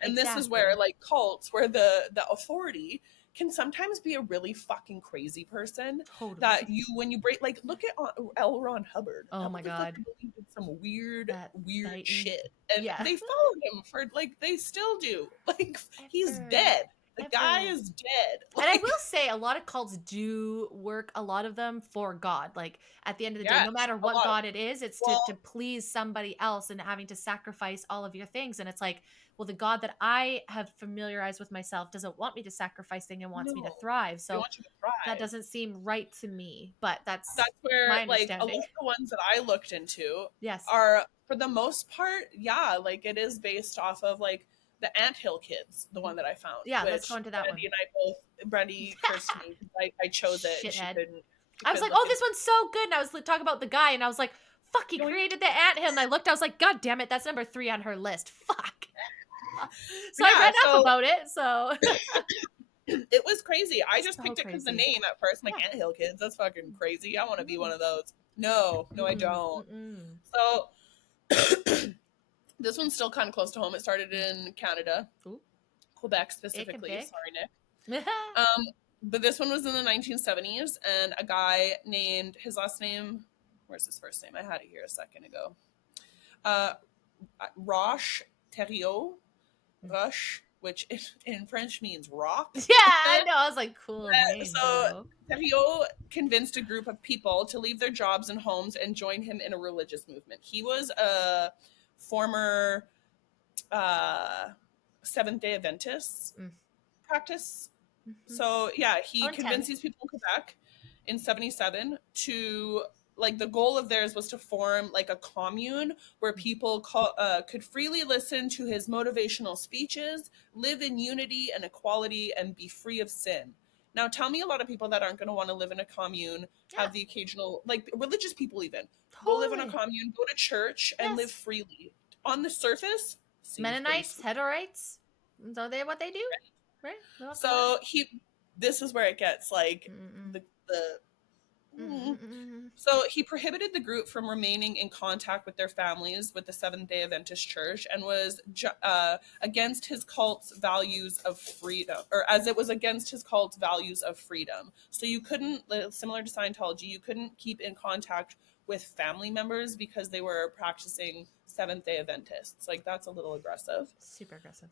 And exactly. This is where, like, cults, where the authority can sometimes be a really fucking crazy person. Totally. That you, when you break, like, look at L. Ron Hubbard. Oh my God. Believed in some weird Titan. shit, and they followed him for, like, they still do. Like, he's dead. The guy is dead. Like, and I will say a lot of cults do work, a lot of them, for God. Like, at the end of the day, no matter what God it is, it's to please somebody else and having to sacrifice all of your things. And it's like, well, the God that I have familiarized with myself doesn't want me to sacrifice things and wants me to thrive. So that doesn't seem right to me. But that's where, my like, a lot understanding. of the ones that I looked into Yes. are, for the most part, like, it is based off of, like, the Anthill Kids, the one that I found. Yeah, let's go into that Brandy one. Brandy cursed me. I chose it. And she couldn't. I was like, oh, this one's so good. And I was talking about the guy, and I was like, fuck, he created the anthill. And I looked, I was like, God damn it, that's number 3 on her list. Fuck. So I read up about it. So it was crazy. I just picked it because the name at first. I'm like, Anthill Kids, that's fucking crazy. I want to be one of those. No, I don't. So this one's still kind of close to home. It started in Canada. Ooh. Quebec specifically. Sorry, Nick. But this one was in the 1970s, and a guy named, his last name, where's his first name? I had it here a second ago. Roch Thériault. Roch, which in French means rock. Yeah, I know. I was like, cool name. So Thériault convinced a group of people to leave their jobs and homes and join him in a religious movement. He was former Seventh-day Adventists practice. So yeah, he convinced these people in Quebec in 77 to, like, the goal of theirs was to form like a commune where people could freely listen to his motivational speeches, live in unity and equality, and be free of sin. Now tell me a lot of people that aren't going to want to live in a commune, have the occasional, like religious people even, go live in a commune, go to church, and live freely. On the surface, seems Mennonites, Heterites, so they what they do, right? So this is where it gets like the so he prohibited the group from remaining in contact with their families with the Seventh-day Adventist Church, and was against his cult's values of freedom, or as it was against his cult's values of freedom. So you couldn't, similar to Scientology, you couldn't keep in contact with family members because they were practicing Seventh-day Adventists. Like, that's a little aggressive. Super aggressive.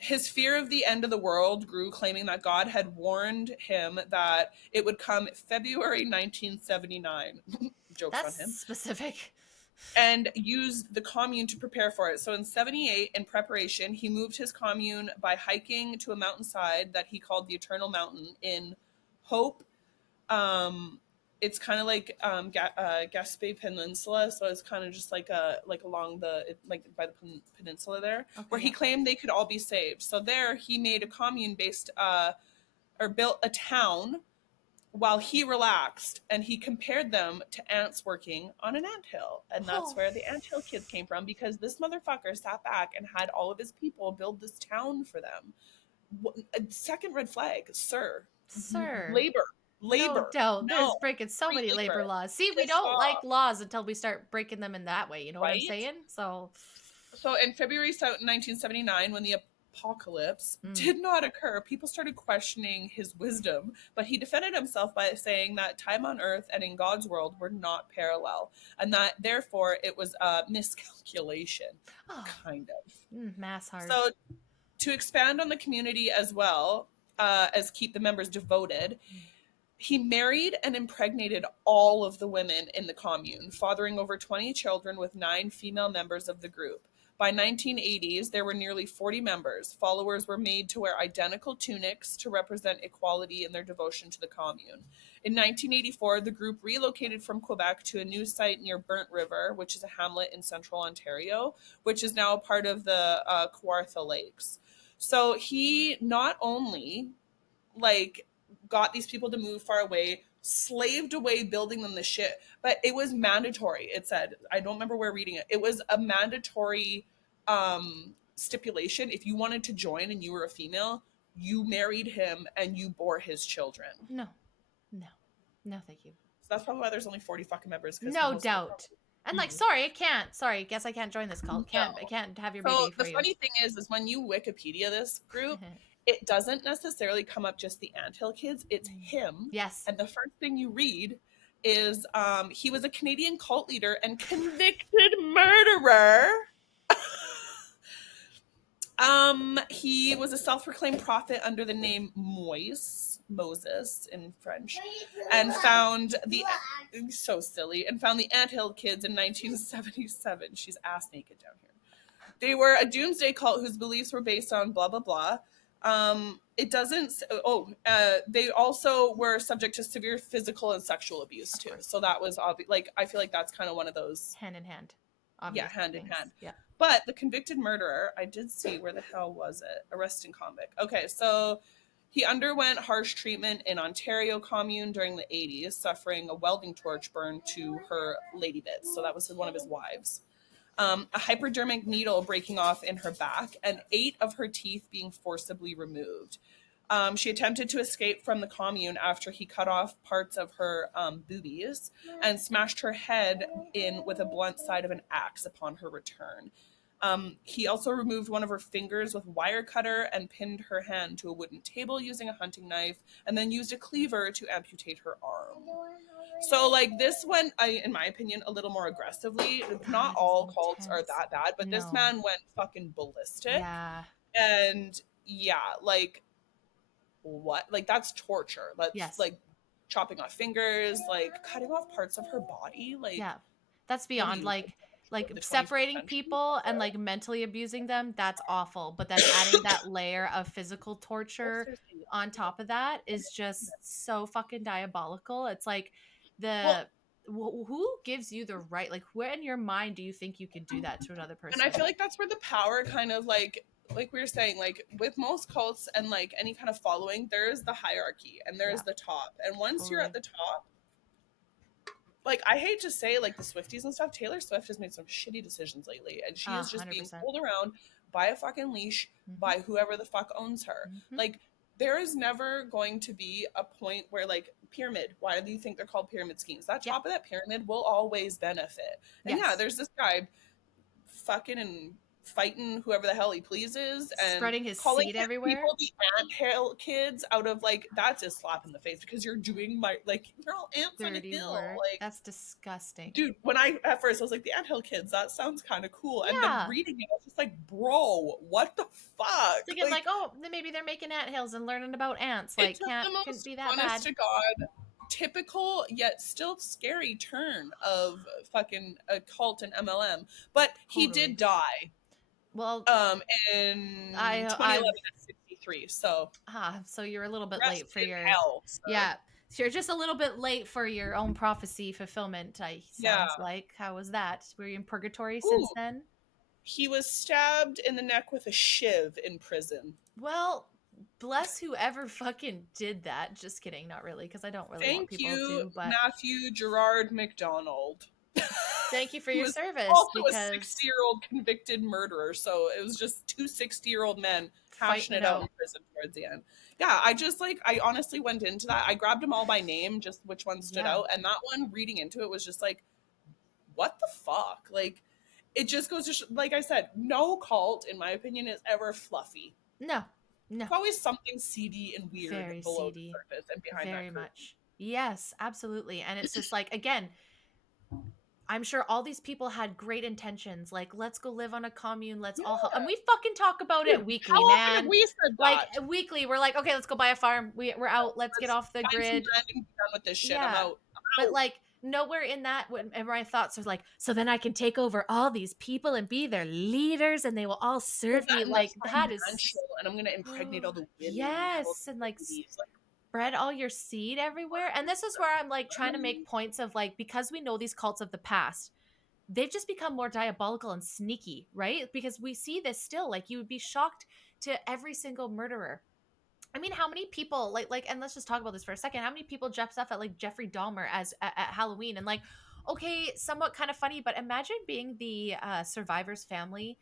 His fear of the end of the world grew, claiming that God had warned him that it would come February 1979. Joke's on him. Specific. And used the commune to prepare for it. So in 78, in preparation, he moved his commune by hiking to a mountainside that he called the Eternal Mountain in Hope. It's kind of like Gaspé Peninsula, so it's kind of just like along the, like by the peninsula there, where he claimed they could all be saved. So there he made a commune based or built a town while he relaxed, and he compared them to ants working on an anthill. And that's where the anthill kids came from, because this motherfucker sat back and had all of his people build this town for them. Second red flag, sir. Labor. No doubt. There's breaking so many labor laws. See, we don't like laws until we start breaking them in that way. You know what I'm saying? So in February 1979, when the apocalypse did not occur, people started questioning his wisdom, but he defended himself by saying that time on earth and in God's world were not parallel, and that therefore it was a miscalculation, kind of. Mass hard. So to expand on the community as well as keep the members devoted, he married and impregnated all of the women in the commune, fathering over 20 children with 9 female members of the group. By 1980s, there were nearly 40 members. Followers were made to wear identical tunics to represent equality in their devotion to the commune. In 1984, the group relocated from Quebec to a new site near Burnt River, which is a hamlet in central Ontario, which is now part of the Kawartha Lakes. So he not only, like, got these people to move far away, slaved away building them the shit, but it was mandatory. It said, I don't remember where reading it, it was a mandatory stipulation. If you wanted to join and you were a female, you married him and you bore his children. No, thank you. So that's probably why there's only 40 fucking members. No doubt. And like, sorry, guess I can't join this cult. I can't have your baby for you. The funny thing is when you Wikipedia this group, it doesn't necessarily come up just the anthill kids, it's him. Yes. And the first thing you read is he was a Canadian cult leader and convicted murderer. He was a self-proclaimed prophet under the name Moses in French, and found the anthill kids in 1977. She's ass naked down here. They were a doomsday cult whose beliefs were based on blah blah blah. It doesn't. They also were subject to severe physical and sexual abuse too. So that was obvious. Like, I feel like that's kind of one of those hand in hand. Hand in hand. Yeah. But the convicted murderer, I did see, where the hell was it? Arresting convict. Okay, so he underwent harsh treatment in Ontario commune during the 80s, suffering a welding torch burned to her lady bits. So that was one of his wives. A hypodermic needle breaking off in her back, and 8 of her teeth being forcibly removed. She attempted to escape from the commune after he cut off parts of her boobies and smashed her head in with a blunt side of an axe upon her return. He also removed one of her fingers with wire cutter and pinned her hand to a wooden table using a hunting knife, and then used a cleaver to amputate her arm. So, like, this went, in my opinion, a little more aggressively. Not all cults are that bad, but this man went fucking ballistic. Yeah. And yeah, like, what? Like, that's torture. That's like chopping off fingers, like cutting off parts of her body. Like, yeah, that's beyond. Like, like the 21st separating century. people and like mentally abusing them, that's awful. But then adding that layer of physical Oh, torture seriously. on top of that is just so fucking diabolical. It's like Well, the who gives you the right, like where in your mind do you think you could do that to another and I person? feel like that's where the power kind of like we were saying, like with most cults and like any kind of following, there is the hierarchy and there is Yeah, the top. And once you're at totally. the top, like I hate to say like the Swifties and stuff, Taylor Swift has made some shitty decisions lately and she is just being 100%. pulled around by a fucking leash Mm-hmm. by whoever the fuck owns her. Mm-hmm. Like there is never going to be a point where like pyramid, why do you think they're called pyramid schemes? That Yep. top of that pyramid will always benefit. And yeah, Yes. there's this guy fucking and fighting whoever the hell he pleases and Spreading his calling seed his everywhere. people the ant hill kids out of like that's a slap in the face because you're doing my like they're all ants on a Dirty hill work. like That's disgusting. dude when I at first I was like the ant hill kids that sounds kind of cool and then Yeah. reading it I was just like bro what the fuck Thinking like like, oh, then maybe they're making ant hills and learning about ants. it's Like, just the couldn't most be that honest bad. to god typical yet still scary turn of fucking a cult and MLM but he did Totally. die Well, um in I've 2011 at 63 so so you're a little bit rest late for in your hell sir. yeah. So you're just a little bit late for your own prophecy fulfillment. I Yeah. sounds like. How was that? Were you in purgatory Ooh, since then? he was stabbed in the neck with a shiv in prison. Well, bless whoever fucking did that. Just kidding, not really, because I don't really want Thank people you, to. But Matthew Gerard McDonald. thank you for Who your was service also a because 60-year-old convicted murderer. So it was just two 60-year-old men hashing fighting it it out in out. prison towards the end. Yeah, I just like, I honestly went into that. I grabbed them all by name, just which one stood Yeah. out. And that one, reading into it, was just like, what the fuck? Like, it just goes to like I said, no cult, in my opinion, is ever fluffy. No. No. It's always something seedy and weird Very below the seedy. surface and behind that Very curtain. much. Yes, absolutely. And it's just like, again, I'm sure all these people had great intentions. Like, let's go live on a commune. Let's all help. Yeah. And we fucking talk about Dude, it how weekly, often have man. we said Like, that? weekly, we're like, okay, let's go buy a farm. We're out. Let's get Let's off the find some grid. land and be done with this shit. I'm Yeah. out. But I'm out. like, nowhere in that, when my thoughts are like, so then I can take over all these people and be their leaders and they will all Well, serve that me. and that's Like, that is, financial, and I'm gonna impregnate all the women and have all yes. And the like, babies. Like, spread all your seed everywhere. And this is where I'm like trying to make points of like, because we know these cults of the past, they've just become more diabolical and sneaky, right? Because we see this still. Like, you would be shocked to every single murderer. I mean, how many people and let's just talk about this for a second. How many people dressed up at like Jeffrey Dahmer as at Halloween and like, okay, somewhat kind of funny, but imagine being the survivor's family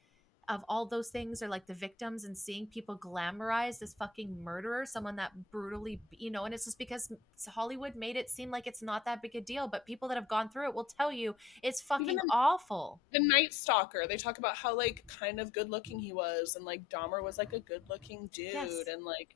of all those things or like the victims and seeing people glamorize this fucking murderer, someone that brutally, and it's just because Hollywood made it seem like it's not that big a deal, but people that have gone through it will tell you it's even fucking awful. the Night Stalker, they talk about how like kind of good looking he was, and like Dahmer was like a good looking dude, Yes. and like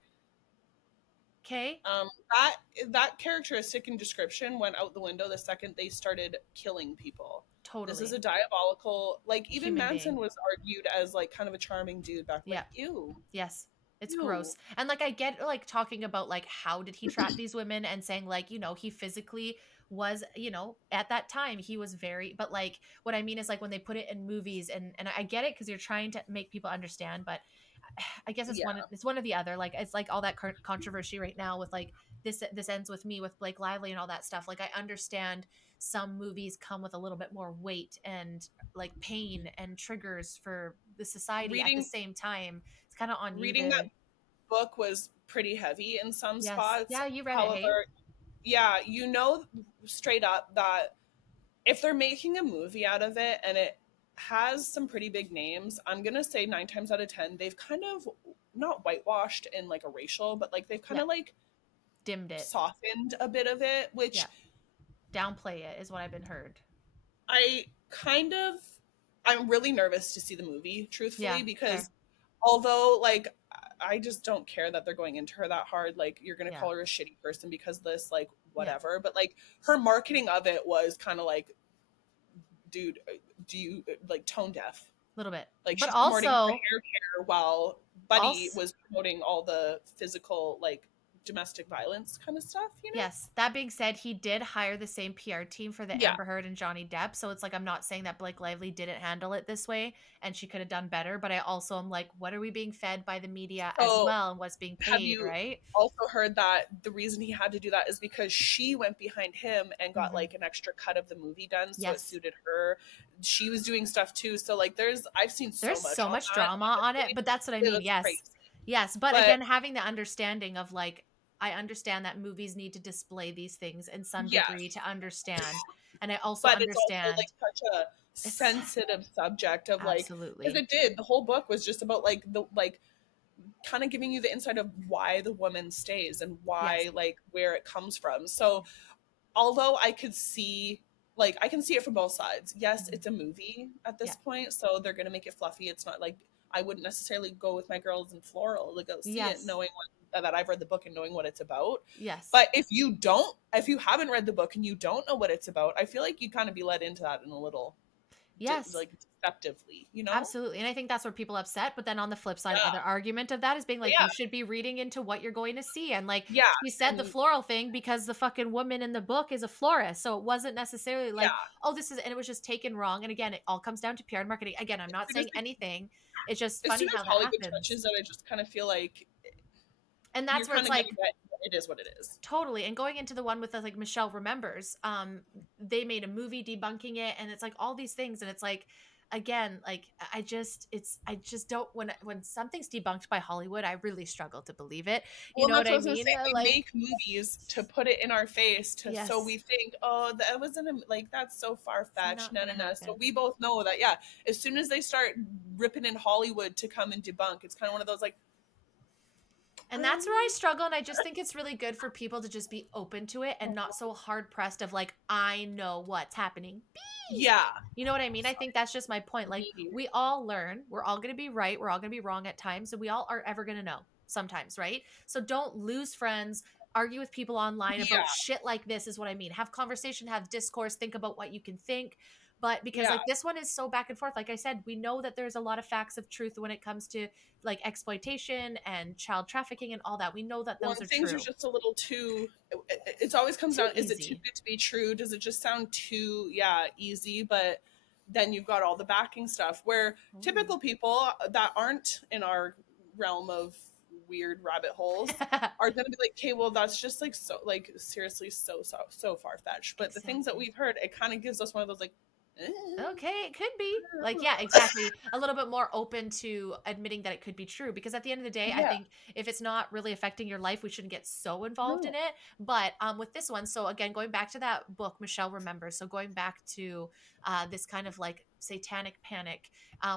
Okay. that that characteristic and description went out the window the second they started killing people. This is Totally. a diabolical, like even Human Manson being. was argued as like kind of a charming dude back, like Yeah. ew, Yes. It's ew. gross. And like I get like talking about like how did he trap these women and saying like, he physically was, at that time he was very, but like what I mean is like when they put it in movies and I get it because you're trying to make people understand, but I guess Yeah, it's one or the other. Like it's like all that controversy right now with like this ends with me with Blake Lively and all that stuff. Like I understand some movies come with a little bit more weight and like pain and triggers for the society at the reading same time. It's kind of on you reading that to. book was pretty heavy in some Yes. spots. Yeah, you read it, hey? However, yeah, you know straight up that if they're making a movie out of it and it has some pretty big names, I'm gonna say 9 times out of 10 they've kind of not whitewashed in like a racial, but like they've kind Yeah. of like Dimmed it. softened a bit of it, which Yeah. Downplay it is what I've been heard. I kind of I'm really nervous to see the movie, Yeah, truthfully, fair. because although like I just don't care that they're going into her that hard. Like you're gonna Yeah. call her a shitty person because of this, like Yeah. whatever. But like her marketing of it was kind of like, dude, do you like tone deaf? A little bit. Like But she's promoting her also hair care while Buddy also was promoting all the physical like domestic violence kind of stuff, you know? Yes. That being said, he did hire the same PR team for the Yeah. Amber Heard and Johnny Depp. So it's like, I'm not saying that Blake Lively didn't handle it this way and she could have done better. But I also am like, what are we being fed by the media as So well and what's being have paid, you right? also heard that the reason he had to do that is because she went behind him and got Mm-hmm. like an extra cut of the movie done, so it Yes. suited her. She was doing stuff too, so like I've seen There's so much so on much that, drama on it, honestly. but that's what I It mean. was Yes. crazy. Yes. But But again, having the understanding of like, I understand that movies need to display these things in some degree yes, to understand. And I also but it's also like understand such a it's sensitive subject of like, because absolutely. it did, the whole book was just about like the like kind of giving you the insight of why the woman stays and Yes. why like where it comes from. So although I could see, like I can see it from both sides. Yes, Mhm. it's a movie at Yeah. this point, so they're gonna make it fluffy. It's not like I wouldn't necessarily go with my girls in floral to go see it Yes. knowing that I've read the book and knowing what it's about. Yes. But if you haven't read the book and you don't know what it's about, I feel like you kind of be led into that in a little Yes. like deceptively, you know? Absolutely. And I think that's where people are upset. But then on the flip side, Yeah, other argument of that is being like, yeah, you should be reading into what you're going to see. And like yeah, she said the and floral thing because the fucking woman in the book is a florist. So it wasn't necessarily like, yeah. oh, this is, and it was just taken wrong. And again, it all comes down to PR and marketing. Again, I'm As not soon as, saying anything. It's just as funny soon as how that Hollywood happens. touches it, I just kind of feel like And you're that's where kind it's of getting like, that it is what it is. totally. And going into the one with the, like Michelle Remembers, they made a movie debunking it and it's like all these things and it's like again, like I just don't when something's debunked by Hollywood, I really struggle to believe it. You Well, know that's what what I I was gonna mean? say. They Like make movies to put it in our face, to so yes, we think, oh, that wasn't like that's so far it's fetched. not No, going no, to no. So happen. we both know that, yeah. As soon as they start ripping in Hollywood to come and debunk, it's kind of one of those like, And that's where I struggle and I just think it's really good for people to just be open to it and not so hard pressed of like I know what's happening. yeah, You know what I mean? I think that's just my point. Like, we all learn. We're all going to be right. We're all going to be wrong at times. And we all are ever going to know sometimes, right? So don't lose friends. Argue with people online about yeah, shit like this, is what I mean. Have conversation, have discourse, think about what you can think. But because, yeah. like, this one is so back and forth, like I said, we know that there's a lot of facts of truth when it comes to like exploitation and child trafficking and all that. We know that When those are things are true. just a little too, it always comes Too down, is it too easy. good to be true? Does it just sound too, yeah, easy? But then you've got all the backing stuff where Totally. typical people that aren't in our realm of weird rabbit holes are going to be like, okay, well, that's just like so, like seriously, so far fetched. But the things that Exactly. we've heard, it kind of gives us one of those like, Okay, it could be. Like, yeah, exactly. A little bit more open to admitting that it could be true. Because at the end of the day, I yeah, think if it's not really affecting your life, we shouldn't get so involved in no, it. But with this one, so again, going back to that book, Michelle Remembers. So going back to this kind of like satanic panic,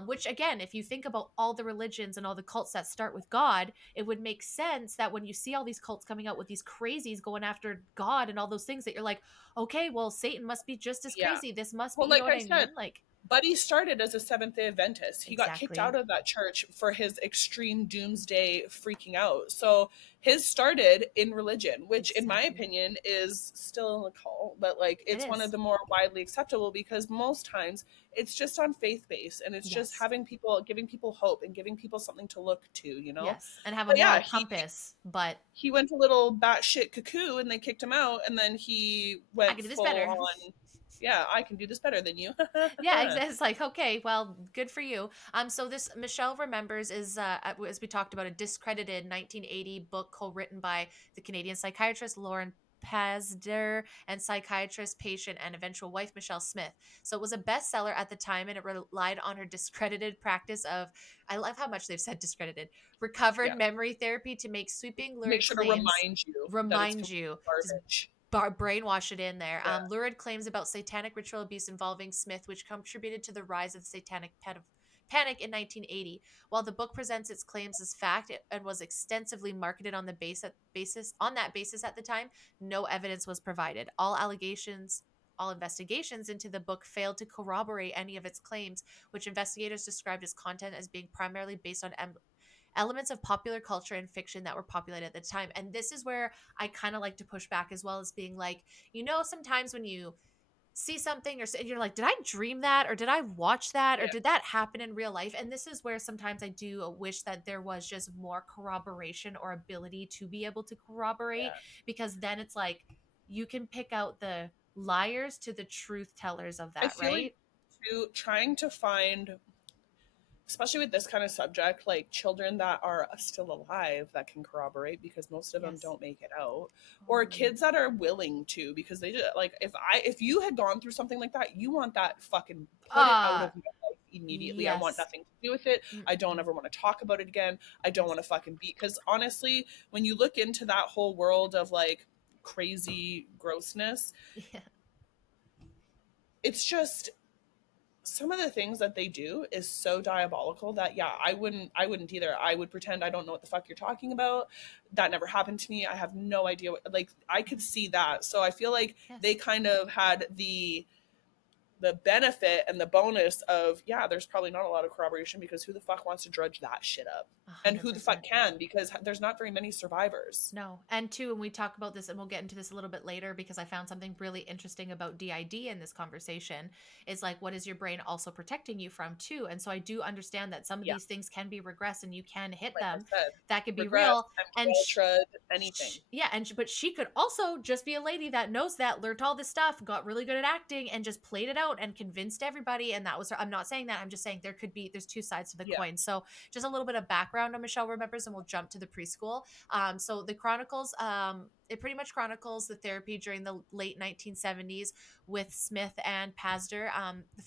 which again, if you think about all the religions and all the cults that start with God, it would make sense that when you see all these cults coming out with these crazies going after God and all those things, that you're like, okay, well, Satan must be just as yeah. crazy. This must be, Well, you know like what I I said, mean? Like, Buddy started as a Seventh day Adventist. He got kicked exactly. out of that church for his extreme doomsday freaking out. So his started in religion, which, in my Exactly. opinion, is still a cult, but like It it's one of is. the more widely acceptable because most times it's just on faith base and it's just Yes. having people, giving people hope and giving people something to look to, you know? Yes. And have a But yeah, moral compass, but he went a little batshit cuckoo and they kicked him out, and then he I went can do this full better. on. Yeah, I can do this better than you. Yeah, it's like, okay, well, good for you. So this Michelle Remembers is, as we talked about, a discredited 1980 book co-written by the Canadian psychiatrist Lauren Pazder and psychiatrist, patient, and eventual wife Michelle Smith. So it was a bestseller at the time, and it relied on her discredited practice of, I love how much they've said discredited, recovered Yeah. memory therapy to make sweeping Make lurid sure to claims, remind you that it's remind complete you, just garbage. brainwash it in there. Yeah. Lurid claims about satanic ritual abuse involving Smith, which contributed to the rise of the satanic panic in 1980. While the book presents its claims as fact and was extensively marketed on the basis at the time, no evidence was provided. All investigations into the book failed to corroborate any of its claims, which investigators described its content as being primarily based on elements of popular culture and fiction that were populated at the time. And this is where I kind of like to push back as well, as being like, sometimes when you see something and you're like, did I dream that, or did I watch that, or Yeah, did that happen in real life? And this is where sometimes I do wish that there was just more corroboration or ability to be able to corroborate, yeah. because then it's like you can pick out the liars to the truth tellers of I that, feel like right? too trying to find, especially with this kind of subject, like children that are still alive that can corroborate, because most of them Yes. don't make it out, or Oh, kids that are willing to, because they just like, if you had gone through something like that, you want that fucking put it out uh of your life immediately. I want yes. nothing to do with it. I don't Mm-mm. ever want to talk about it again. I don't Yes. want to fucking be, because honestly, when you look into that whole world of like crazy grossness, Yeah. it's just some of the things that they do is so diabolical that yeah, I wouldn't either. I would pretend I don't know what the fuck you're talking about. That never happened to me. I have no idea what, like, I could Mhm. see that. So I feel like they Yes. kind of had the benefit and the bonus of, yeah, there's probably not a lot of corroboration, because who the fuck wants to drudge that shit up? A And hundred who the fuck percent. can, because there's not very many survivors. No. And two, and we talk about this, and we'll get into this a little bit later because I found something really interesting about DID in this conversation. Is like, what is your brain also protecting you from, too? And so I do understand that some of Yeah, these things can be regressed and you can hit like I them. said, That could be regress, real. And MK Ultra, anything. yeah, but she could also just be a lady that knows that, learned all this stuff, got really good at acting, and just played it out and convinced everybody. And that was her. I'm not saying that. I'm just saying there's two sides to the Yeah, coin. So just a little bit of background on Michelle Remembers, and we'll jump to the preschool. So the chronicles, it pretty much chronicles the therapy during the late 1970s with Smith and Pasder.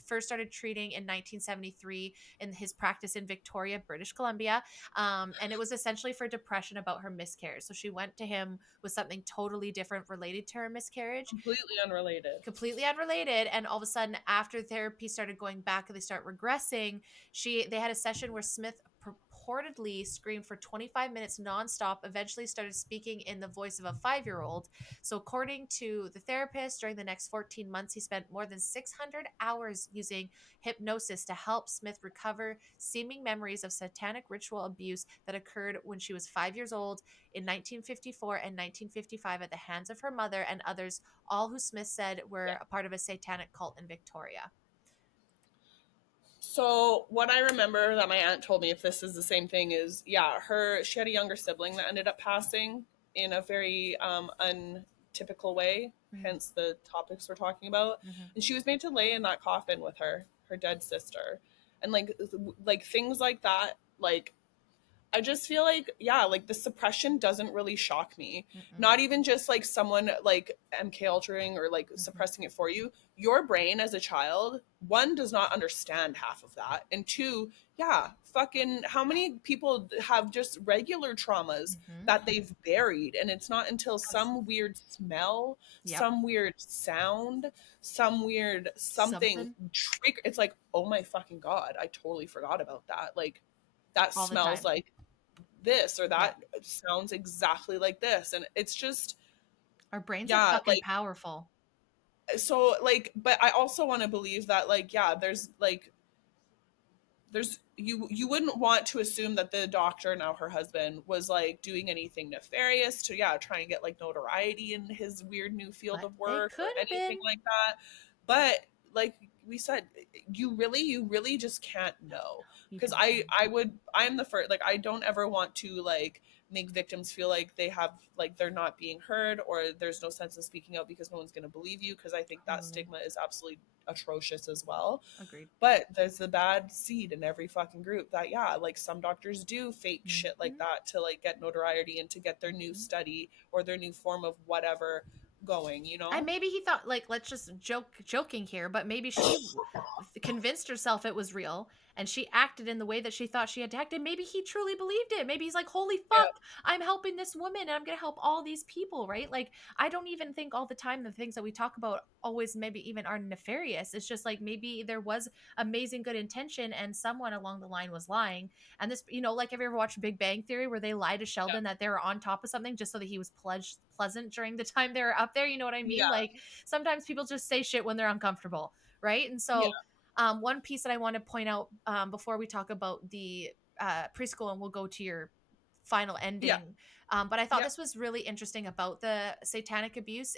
First started treating in 1973 in his practice in Victoria, British Columbia. And it was essentially for depression about her miscarriage. So she went to him with something totally different related to her miscarriage, completely unrelated. completely unrelated. And all of a sudden, after therapy started going back and they start regressing, they had a session where Smith purportedly screamed for 25 minutes nonstop, eventually started speaking in the voice of a 5-year-old. So according to the therapist, during the next 14 months he spent more than 600 hours using hypnosis to help Smith recover seeming memories of satanic ritual abuse that occurred when she was 5 years old in 1954 and 1955 at the hands of her mother and others, all who Smith said were Yeah. a part of a satanic cult in Victoria. So what I remember that my aunt told me, if this is the same thing, is yeah, she had a younger sibling that ended up passing in a very untypical way, Mm-hmm. hence the topics we're talking about. Mm-hmm. And she was made to lay in that coffin with her dead sister, and like things like that. Like I just feel like, yeah, like the suppression doesn't really shock me. Mm-mm. Not even just like someone like MK altering or like Mm-hmm. suppressing it for you. Your brain as a child, one, does not understand half of that. And two, yeah, fucking how many people have just regular traumas Mm-hmm. that they've buried? And it's not until Abs- some weird smell, Yep. some weird sound, some weird something Something trigger. It's like, oh my fucking God, I totally forgot about that. Like, that all the smells time. like this, or Yep. that sounds exactly like this, and it's just, Our brains are yeah, fucking like, powerful. so like, but I also want to believe that, like, yeah, there's you wouldn't want to assume that the doctor, now her husband, was like doing anything nefarious to, yeah, try and get like notoriety in his weird new field But of they work or could have anything been. like that. But like we said, you really just can't know, You because don't know. I'm the first, like, I don't ever want to like make victims feel like they're not being heard, or there's no sense in speaking out because no one's going to believe you, because I think that Totally. stigma is absolutely atrocious as well. Agreed. But there's the bad seed in every fucking group that, yeah, like some doctors do fake shit like Mm-hmm. that to like get notoriety and to get their new Mm-hmm. study or their new form of whatever going, you And know? maybe he thought, like, let's just joking here, but maybe she convinced herself it was real and she acted in the way that she thought she had to act. And maybe he truly believed it. Maybe he's like, holy Yeah, fuck, I'm helping this woman and I'm going to help all these people, right? Like, I don't even think all the time the things that we talk about always maybe even are nefarious. It's just like maybe there was amazing good intention and someone along the line was lying. And this, like, have you ever watched Big Bang Theory where they lie to yeah, Sheldon that they were on top of something just so that he was pleasant during the time they were up there? You know what I mean? yeah, Like, sometimes people just say shit when they're uncomfortable, right? And yeah, so, one piece that I want to point out before we talk about the preschool, and we'll go to your final Yeah. ending. But I thought Yeah. this was really interesting about the satanic abuse.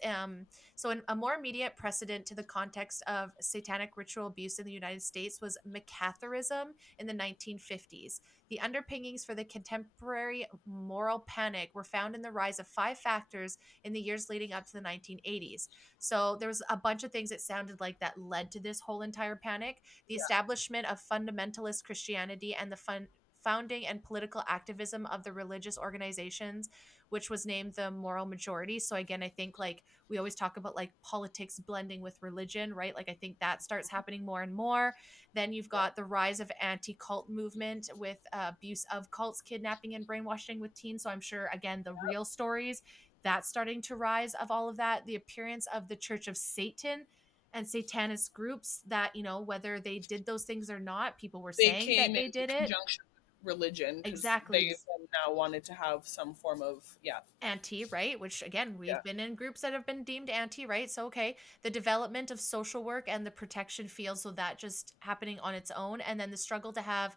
So, a more immediate precedent to the context of satanic ritual abuse in the United States was McCarthyism in the 1950s. The underpinnings for the contemporary moral panic were found in the rise of 5 factors in the years leading up to the 1980s. So, there was a bunch of things that sounded like that led to this whole entire panic. The Yeah. establishment of fundamentalist Christianity and the founding and political activism of the religious organizations, which was named the moral majority. So again, I think like we always talk about like politics blending with religion, right? Like I think that starts happening more and more. Then you've Yeah. got the rise of anti-cult movement with abuse of cults, kidnapping and brainwashing with teens. So I'm sure again the real stories that's starting to rise of all of that. The appearance of the Church of Satan and satanist groups that, you know, whether they did those things or not, people were They saying that came in they did it. conjunction with religion because they Exactly. now wanted to have some form of, yeah. Anti, right? Which again, Yeah. we've been in groups that have been deemed anti, right? So, okay, the development of social work and the protection field, so that just happening on its own. And then the struggle to have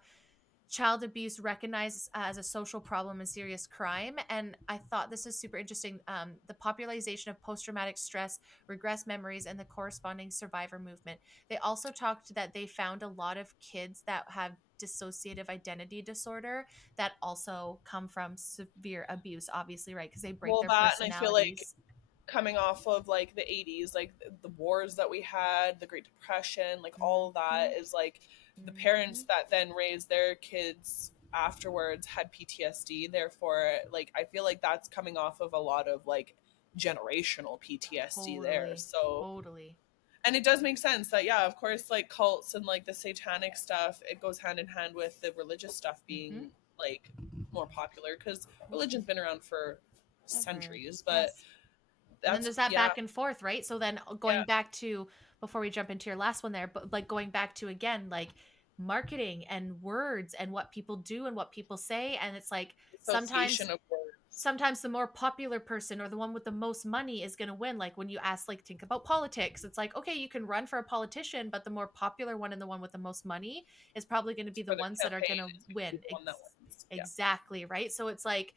child abuse recognized as a social problem and serious crime. And I thought this is super interesting. The popularization of post traumatic stress, regress memories, and the corresponding survivor movement. They also talked that they found a lot of kids that have dissociative identity disorder that also come from severe abuse, obviously, right? Because they break Well, their that, and I feel like personalities. coming off of like the 80s, like the wars that we had, the Great Depression, like all of that Mhm, is like the parents mhm. that then raised their kids afterwards had PTSD. Therefore, like I feel like that's coming off of a lot of like generational PTSD there. Totally, So, totally. and it does make sense that, yeah, of course, like cults and like the satanic stuff, it goes hand in hand with the religious stuff being Hmm. like more popular because religion's been around for Ever. centuries. But Yes. And then that's, there's that yeah. back and forth, right? So then Yeah. going back to before we jump into your last one there, but like going back to again, like marketing and words and what people do and what people say. And it's like sometimes Association of words. sometimes the more popular person or the one with the most money is going to win. Like when you ask, like, think about politics, it's like, okay, you can run for a politician, but the more popular one and the one with the most money is probably going to be the For the ones that are going campaign, to it's going to be win. the one that wins. Yeah. Exactly, right? So it's like,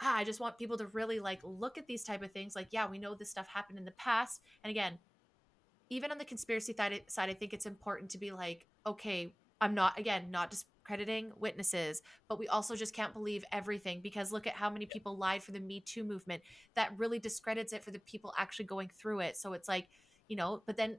I just want people to really like look at these type of things. Like, yeah, we know this stuff happened in the past. And again, even on the conspiracy side, I think it's important to be like, okay, I'm not, again, not discrediting witnesses, but we also just can't believe everything because look at how many people lied for the Me Too movement. That really discredits it for the people actually going through it. So it's like, you know, but then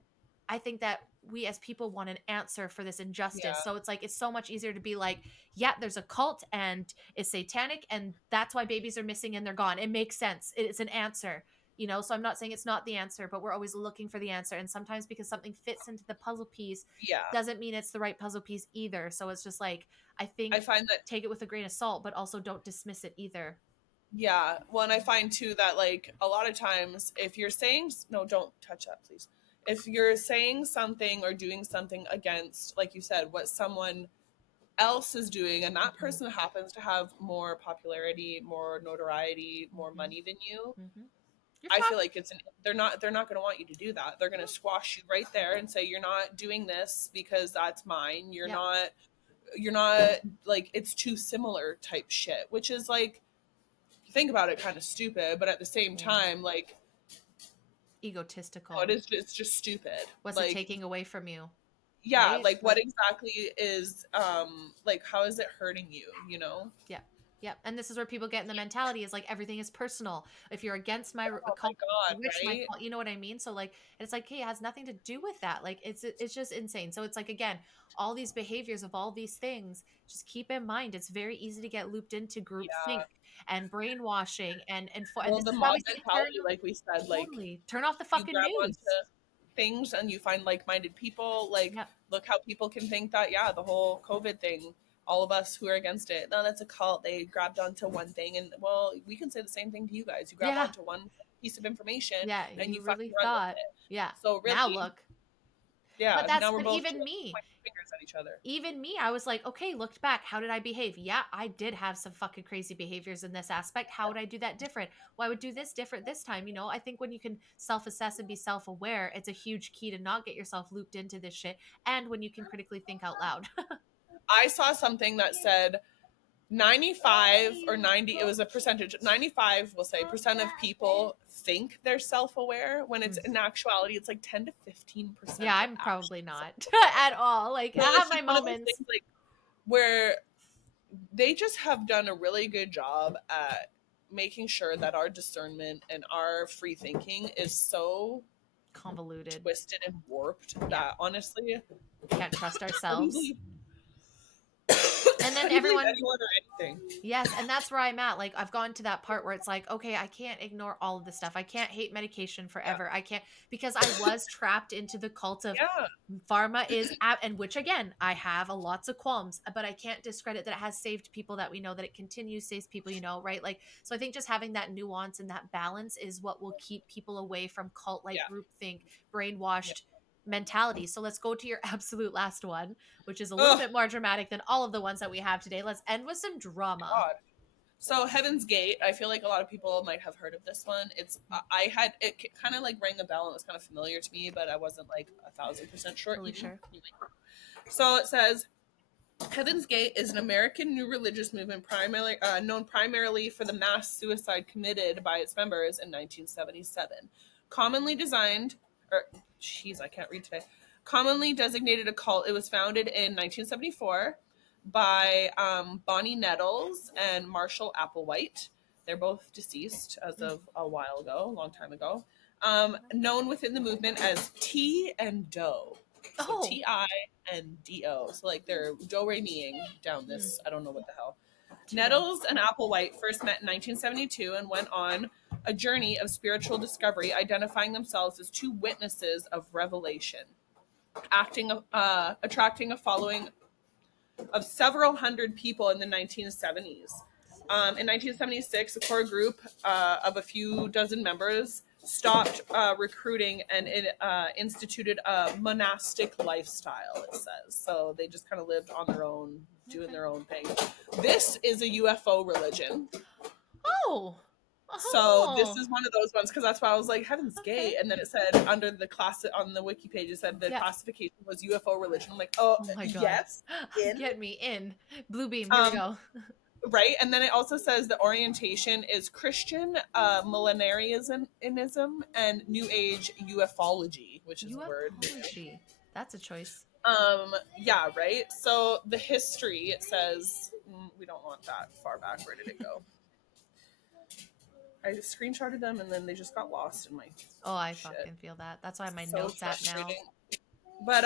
I think that we as people want an answer for this injustice. Yeah. So it's like, it's so much easier to be like, yeah, there's a cult and it's satanic and that's why babies are missing and they're gone. It makes sense. It's an answer, you know. So I'm not saying it's not the answer, but we're always looking for the answer, and sometimes because something fits into the puzzle piece Yeah. doesn't mean it's the right puzzle piece either. So it's just like, I I think find that, take it with a grain of salt, but also don't dismiss it either. yeah. Well, and I find too that, like, a lot of times, if you're saying, no, don't touch that, please. If you're saying something or doing something against, like you said, what someone else is doing, and that Mm-hmm. person happens to have more popularity, more notoriety, more Mm-hmm. money than you, Mm-hmm. You're I feel fucked. like they're not going to want you to do that. They're going to No. squash you right there and say you're not doing this because that's mine. You're Yep. not you're not like, it's too similar type shit, which is like, think about it, kind of stupid, but at the same Yeah. time, like, no, Egotistical. it's just stupid. What's it Like, taking away from you? yeah, Right, like what like, exactly is, like, how is it hurting you, you know? yeah. Yeah. And this is where people get in the mentality is like everything is personal. If you're against my Oh my cult, god, which my right? cult, you know what I mean? So like it's like, hey, it has nothing to do with that. Like it's just insane. So it's like again, all these behaviors of all these things, just keep in mind it's very easy to get looped into group think Yeah. and brainwashing and Well, this the is why mob we say mentality, like we said, like, turn off the you fucking grab onto news. things and you find like-minded people. Like, Yep. look how people can think that, yeah, the whole COVID thing, all of us who are against it, no, that's a cult, they grabbed onto one thing. And, well, we can say the same thing to you guys. You grab Yeah. onto one piece of information Yeah. and You you fucking really run with thought. it. Yeah. So Now really, look. yeah, But that's now we're but both just even like me. pointing fingers at each other. Even me, I was like, okay, looked back, how did I behave? Yeah, I did have some fucking crazy behaviors in this aspect. How would I do that different? Well, I would do this different this time. You know, I think when you can self assess and be self aware, it's a huge key to not get yourself looped into this shit. And when you can critically think out loud. I saw something that said, 95 or 90, it was a percentage, 95 we'll say percent of people think they're self-aware, when it's in actuality it's like 10 to 15%. Yeah, I'm probably not at all. Like, so I have it's my just one of those moments. things like where they just have done a really good job at making sure that our discernment and our free thinking is so Convoluted, twisted and warped that honestly can't trust how do you ourselves. believe And then how do you believe everyone, anyone or anything? yes, and that's where I'm at. Like, I've gone to that part where it's like, okay, I can't ignore all of this stuff. I can't hate medication Yeah. forever. I can't, because I was trapped into the cult of Yeah. pharma is, and which again, I have lots of qualms, but I can't discredit that it has saved people, that we know that it continues saves people, right? Like, so I think just having that nuance and that balance is what will keep people away from cult like Yeah. groupthink, brainwashed mentality. So let's go to your absolute last one, which is a little Ugh, bit more dramatic than all of the ones that we have today. Let's end with some drama. God. So Heaven's Gate, I feel like a lot of people might have heard of this one. It's I had it kind of like rang a bell and it was kind of familiar to me, but I wasn't like 1,000% sure. Totally sure. So it says Heaven's Gate is an American new religious movement primarily known primarily for the mass suicide committed by its members in 1977. Commonly designed, or jeez, I can't read today. Commonly designated a cult, it was founded in 1974 by Bonnie Nettles and Marshall Applewhite. They're both deceased as of a while ago, a long time ago. Known within the movement as T and Doe. So T-I-N-D-O. So like they're do-re-meing down this. I don't know what the hell. Nettles and Applewhite first met in 1972 and went on a journey of spiritual discovery, identifying themselves as two witnesses of revelation, attracting a following of several hundred people in the 1970s. In 1976, a core group of a few dozen members stopped recruiting and instituted a monastic lifestyle, it says. So they just kind of lived on their own, doing their own thing. This is a UFO religion. Oh. So this is one of those ones, because that's why I was like Heaven's Gate, and then it said under the class on the wiki page it said the classification was UFO religion. I'm like, oh my God. Yes, get me in. Blue beam, here we go. Right, and then it also says the orientation is Christian millenarianism and New Age ufology, which is a word. That's a choice. Yeah, right. So the history, it says we don't want that far back. Where did it go? I screenshotted them and then they just got lost in my I fucking feel that. That's why my notes at now. But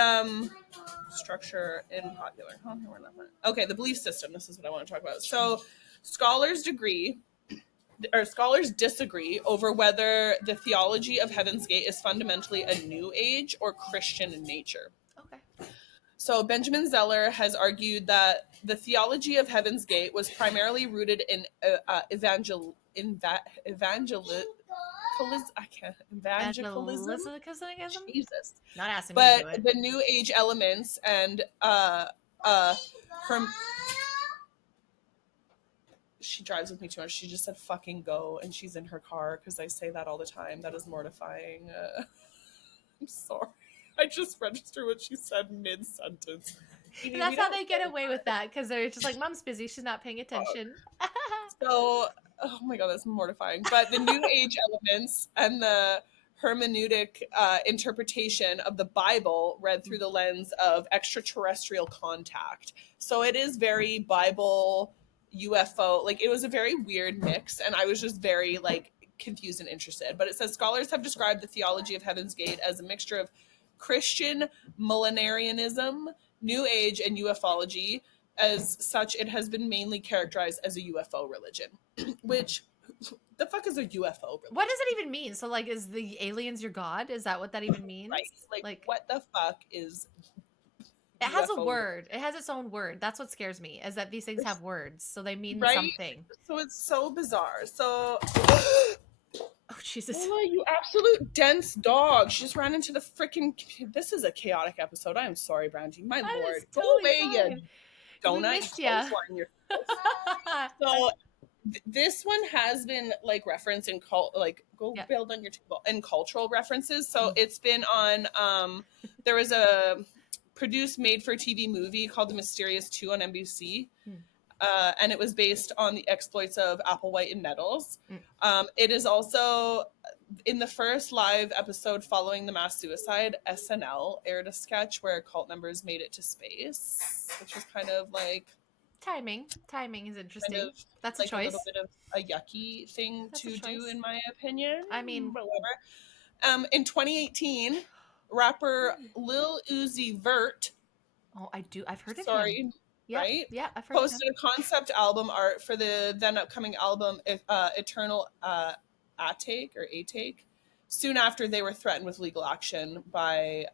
structure in popular. Oh, no, we're not. Okay, the belief system. This is what I want to talk about. So scholars disagree over whether the theology of Heaven's Gate is fundamentally a New Age or Christian in nature. Okay. So Benjamin Zeller has argued that the theology of Heaven's Gate was primarily rooted in evangelism. Jesus. Not asking but me to do it. The New Age elements and she drives with me too much. She just said fucking go, and she's in her car because I say that all the time. That is mortifying. I'm sorry. I just registered what she said mid-sentence. That's how they get away with that, because they're just like, Mom's busy, she's not paying attention. So, oh my God, that's mortifying. But the New Age elements and the hermeneutic interpretation of the Bible read through the lens of extraterrestrial contact. So it is very Bible, UFO. Like, it was a very weird mix, and I was just very like confused and interested. But it says scholars have described the theology of Heaven's Gate as a mixture of Christian millenarianism, New Age, and ufology. As such, it has been mainly characterized as a UFO religion. Which, the fuck is a UFO religion? What does it even mean? So, like, is the aliens your god? Is that what that even means? Right. Like what the fuck is it has a word. It has its own word. That's what scares me, is that these things have words. So they mean something. So it's so bizarre. So... Oh, Jesus. Lola, you absolute dense dog. She just ran into the freaking... This is a chaotic episode. I am sorry, Brandy. My lord. Go away, you donut. You. So this one has been like referenced in build on your table and cultural references. So it's been on... there was a produced made-for-TV movie called The Mysterious 2 on NBC. and it was based on the exploits of Applewhite and Nettles. It is also in the first live episode following the mass suicide. SNL aired a sketch where cult members made it to space, which was kind of like Timing is interesting. That's a like a little choice. bit of a yucky thing That's a to do, choice. in my opinion. I mean, But whatever. In 2018, rapper Lil Uzi Vert, oh, I've heard of him. sorry, Yeah, right, yeah, I've heard of him. posted a concept album art for the then upcoming album Eternal Atake or Atake soon after they were threatened with legal action by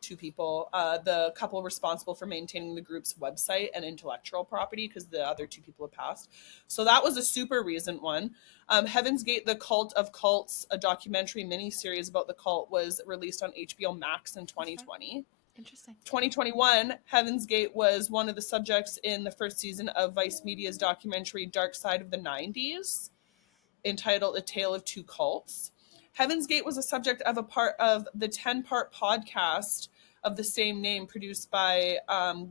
two people, the couple responsible for maintaining the group's website and intellectual property, because the other two people have passed. So that was a super recent one. Heaven's Gate, The Cult of Cults, a documentary miniseries about the cult, was released on HBO Max in 2020. Interesting. 2021, Heaven's Gate was one of the subjects in the first season of Vice Media's documentary Dark Side of the 90s, entitled A Tale of Two Cults. Heaven's Gate was a subject of a part of the 10-part podcast of the same name produced by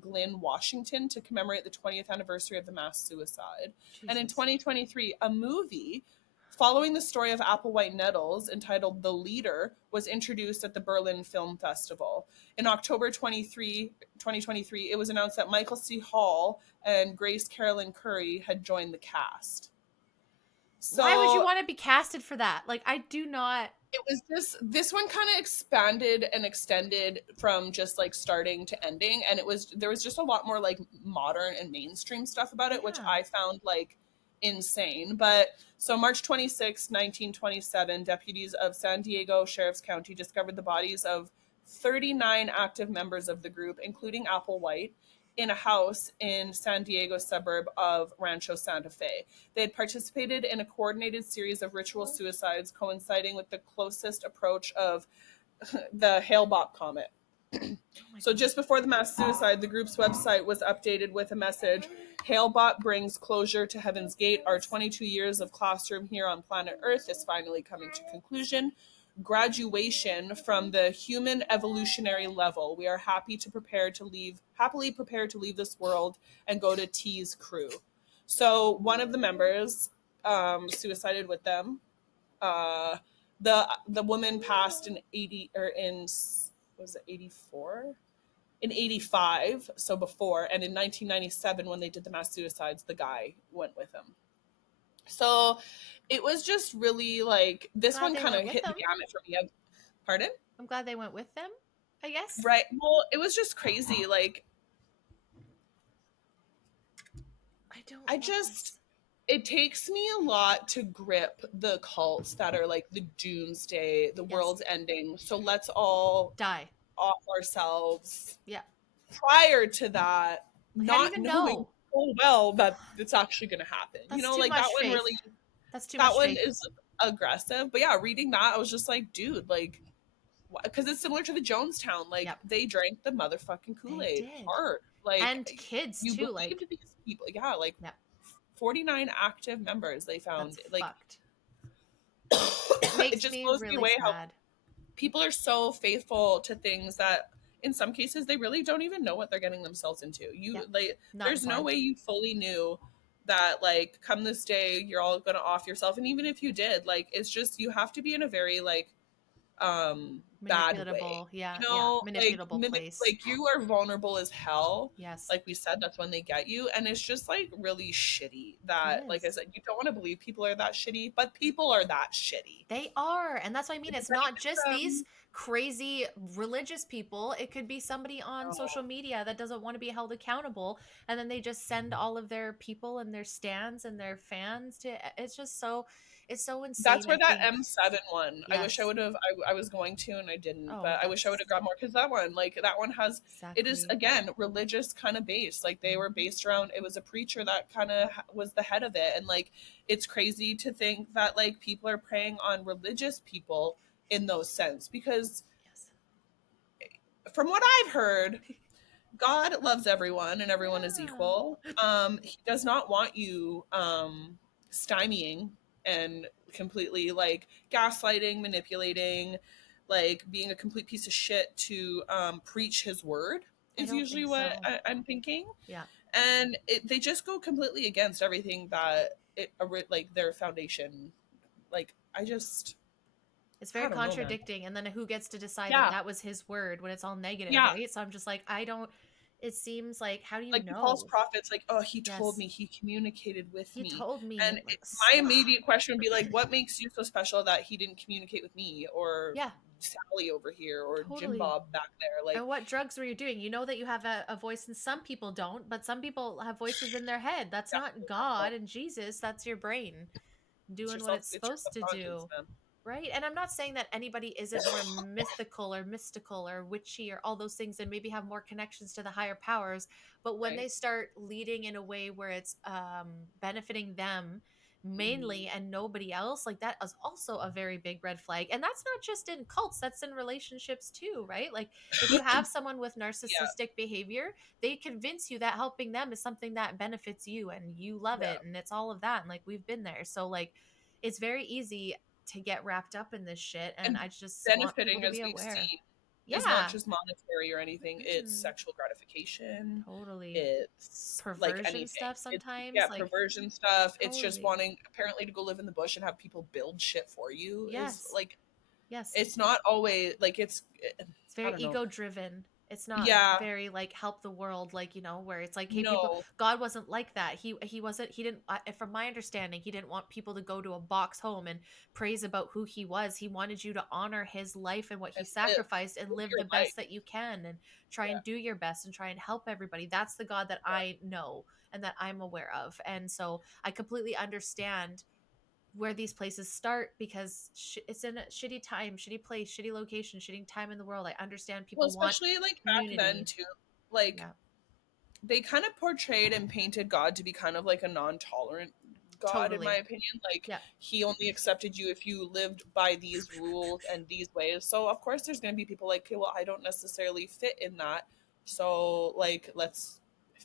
Glenn Washington to commemorate the 20th anniversary of the mass suicide. Jesus. And in 2023, a movie following the story of Applewhite Nettles, entitled The Leader, was introduced at the Berlin Film Festival. In October 2023, it was announced that Michael C. Hall and Grace Carolyn Curry had joined the cast. So why would you want to be casted for that? Like, I do not. It was this one kind of expanded and extended from just like starting to ending, and there was just a lot more like modern and mainstream stuff about it, which I found like insane. But so March 26, 1927, deputies of San Diego Sheriff's County discovered the bodies of 39 active members of the group, including Applewhite, in a house in San Diego suburb of Rancho Santa Fe. They had participated in a coordinated series of ritual suicides coinciding with the closest approach of the Hale-Bopp comet. So just before the mass suicide, the group's website was updated with a message: Hale-Bopp brings closure to Heaven's Gate. Our 22 years of classroom here on planet Earth is finally coming to conclusion. Graduation from the human evolutionary level. We are happily prepared to leave this world and go to T's crew. So one of the members suicided with them. The woman passed in 84? In 85, so before, and in 1997 when they did the mass suicides, the guy went with him. So it was just really like, this one kind of hit the gamut for me. Pardon? I'm glad they went with them, I guess. Right. Well, it was just crazy. Like, it takes me a lot to grip the cults that are like the doomsday, the world's ending, so let's all die off ourselves. Yeah. Prior to that, like, not knowing full well that it's actually going to happen. That's like that one really. That's too much. That one is aggressive, but yeah, reading that, I was just like, dude, like, because it's similar to the Jonestown. Like, they drank the motherfucking Kool-Aid hard. Like, and kids you too. Like these people, 49 active members they found. That's like, it just blows me away how people are so faithful to things that in some cases they really don't even know what they're getting themselves into. There's no way you fully knew that, like, come this day you're all gonna off yourself, and even if you did, like, it's just, you have to be in a very like bad way, manipulatable place. Like, you are vulnerable as hell. Yes, like we said, that's when they get you, and it's just like really shitty that, like I said, you don't want to believe people are that shitty, but people are that shitty. They are, and that's what I mean. It's not just these crazy religious people. It could be somebody on social media that doesn't want to be held accountable, and then they just send all of their people and their stands and their fans to. It's just so. It's so insane. That's where that M7 one. Yes. I wish I would have. I was going to, and I didn't. But I wish I would have grabbed more, because that one has. It is, again, religious kind of based. Like, they were based around. It was a preacher that kind of was the head of it, and like, it's crazy to think that like people are preying on religious people in those sense, because from what I've heard, God loves everyone and everyone is equal. He does not want you stymieing and completely like gaslighting, manipulating, like being a complete piece of shit to preach his word is usually what I'm thinking. Yeah. and they just go completely against everything that like their foundation. Like It's I very don't know, man. contradicting. And then who gets to decide that Yeah, that was his word when it's all negative, yeah. right? So I'm just like, I don't, it seems like, how do you Like the false know? prophets, like, oh, he told Yes. me, he communicated with He me. told me, And like, my stop. immediate question would be like, what makes you so special that he didn't communicate with me or Yeah, Sally over here or Jim totally. Bob back there? Like, And what drugs were you doing? You know that you have a voice, and some people don't, but some people have voices in their head. That's not definitely not. God No, and Jesus. That's your brain it's doing what yourself. it's It's your supposed to subconscious, do. man. Right. And I'm not saying that anybody isn't more mythical or mystical or witchy or all those things and maybe have more connections to the higher powers. But when Right. they start leading in a way where it's benefiting them mainly Mm-hmm. and nobody else, like that is also a very big red flag. And that's not just in cults, that's in relationships too, right? Like if you have someone with Yeah. narcissistic behavior, they convince you that helping them is something that benefits you and you love Yeah. it. And it's all of that. And like we've been there. So, like, it's very easy to get wrapped up in this shit, and And I just want people benefiting, to as be we've aware. seen, is not Yeah. just monetary or anything. It's Mm-mm. sexual gratification. Totally. It's like Perversion anything. stuff It's sometimes, yeah, like, perversion stuff. It's just totally. wanting apparently to go live in the bush and have people build shit for you is Yes. like Yes. it's not always like It's I very don't know. ego driven. It's not Yeah, very like help the world, like, where it's like, hey, people, no, God wasn't like that. He wasn't, he didn't, from my understanding, he didn't want people to go to a box home and praise about who he was. He wanted you to honor his life and what he and sacrificed and live live your the life. best that you can and try Yeah, and do your best and try and help everybody. That's the God that yeah. I know and that I'm aware of. And so I completely understand where these places start because it's in a shitty time, shitty place, shitty location, shitty time in the world. I understand Well, people want especially like back then community. too. Like Yeah, they kind of portrayed and painted God to be kind of like a non-tolerant God, in my totally. opinion. Like Yeah, he only accepted you if you lived by these rules and these ways. So of course there's gonna be people like, okay, well, I don't necessarily fit in that. So like let's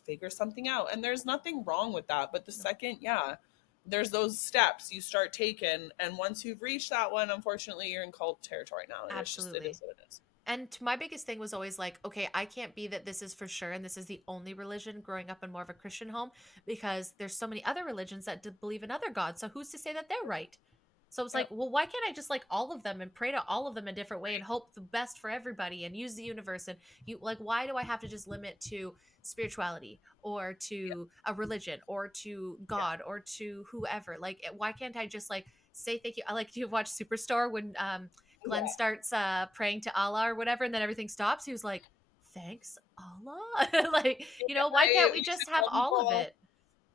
figure something out. And there's nothing wrong with that. But the no, second, yeah, there's those steps you start taking. And once you've reached that one, unfortunately you're in cult territory now. And it's just it is absolutely. what it is. And my biggest thing was always like, okay, I can't be that this is for sure and this is the only religion growing up in more of a Christian home because there's so many other religions that believe in other gods. So who's to say that they're right? So it's like, Yep. well, why can't I just like all of them and pray to all of them a different way and Right. hope the best for everybody and use the universe? And you like, why do I have to just limit to spirituality or Yeah. to a religion or to Yeah. God or to whoever? Like, why can't I just like say thank you? I like to watch Superstore when Glenn Yeah. starts praying to Allah or whatever, and then everything stops. He was like, "Thanks, Allah." Like, why can't I we used to just have tell all of people it?